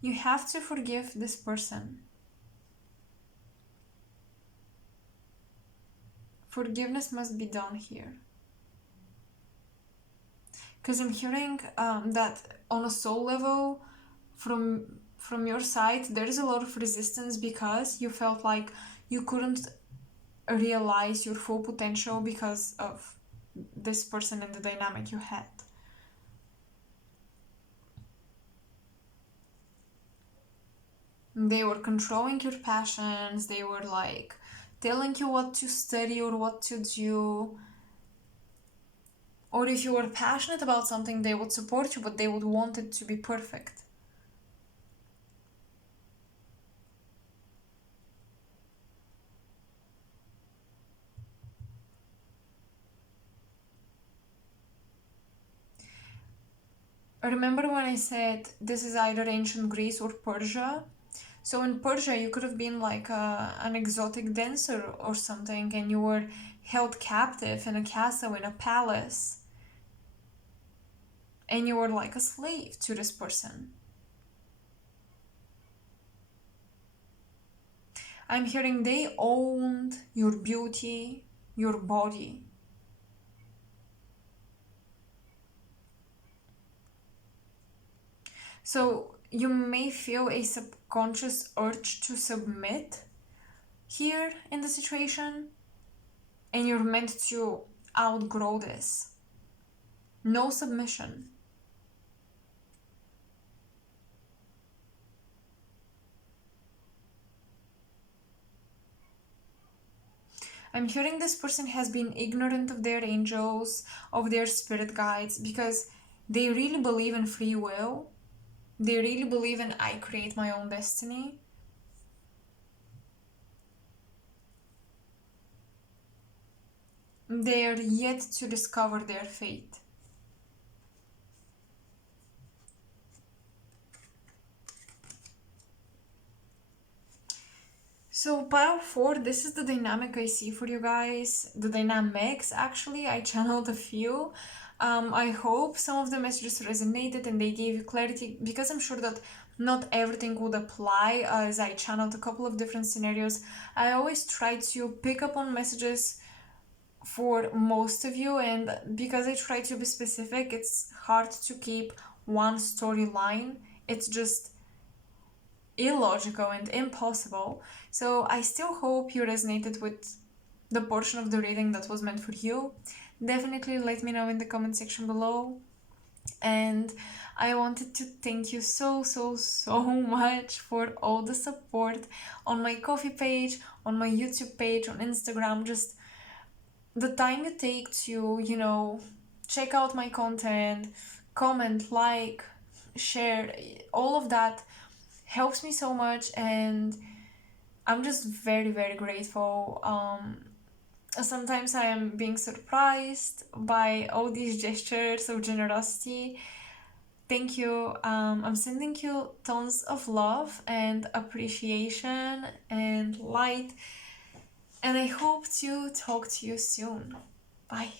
You have to forgive this person. Forgiveness must be done here. Because I'm hearing that on a soul level, from your side, there is a lot of resistance because you felt like you couldn't realize your full potential because of this person and the dynamic you had. They were controlling your passions, they were like telling you what to study or what to do. Or if you were passionate about something, they would support you, but they would want it to be perfect. Remember when I said this is either ancient Greece or Persia? So in Persia, you could have been like an exotic dancer or something, and you were held captive in a castle in a palace, and you were like a slave to this person. I'm hearing they owned your beauty, your body. So you may feel a subconscious urge to submit here in the situation, and you're meant to outgrow this. No submission. I'm hearing this person has been ignorant of their angels, of their spirit guides, because they really believe in free will. They really believe in I create my own destiny. They are yet to discover their fate. So pile 4, this is the dynamic I see for you guys. The dynamics, actually, I channeled a few. I hope some of the messages resonated and they gave you clarity, because I'm sure that not everything would apply, as I channeled a couple of different scenarios. I always try to pick up on messages for most of you, and because I try to be specific, it's hard to keep one storyline. It's just illogical and impossible. So I still hope you resonated with the portion of the reading that was meant for you. Definitely let me know in the comment section below. And I wanted to thank you so much for all the support on my Ko-fi page, on my YouTube page, on Instagram. Just the time you take to, check out my content, comment, like, share, all of that helps me so much, and I'm just very grateful. Sometimes I am being surprised by all these gestures of generosity. Thank you. I'm sending you tons of love and appreciation and light, and I hope to talk to you soon. Bye.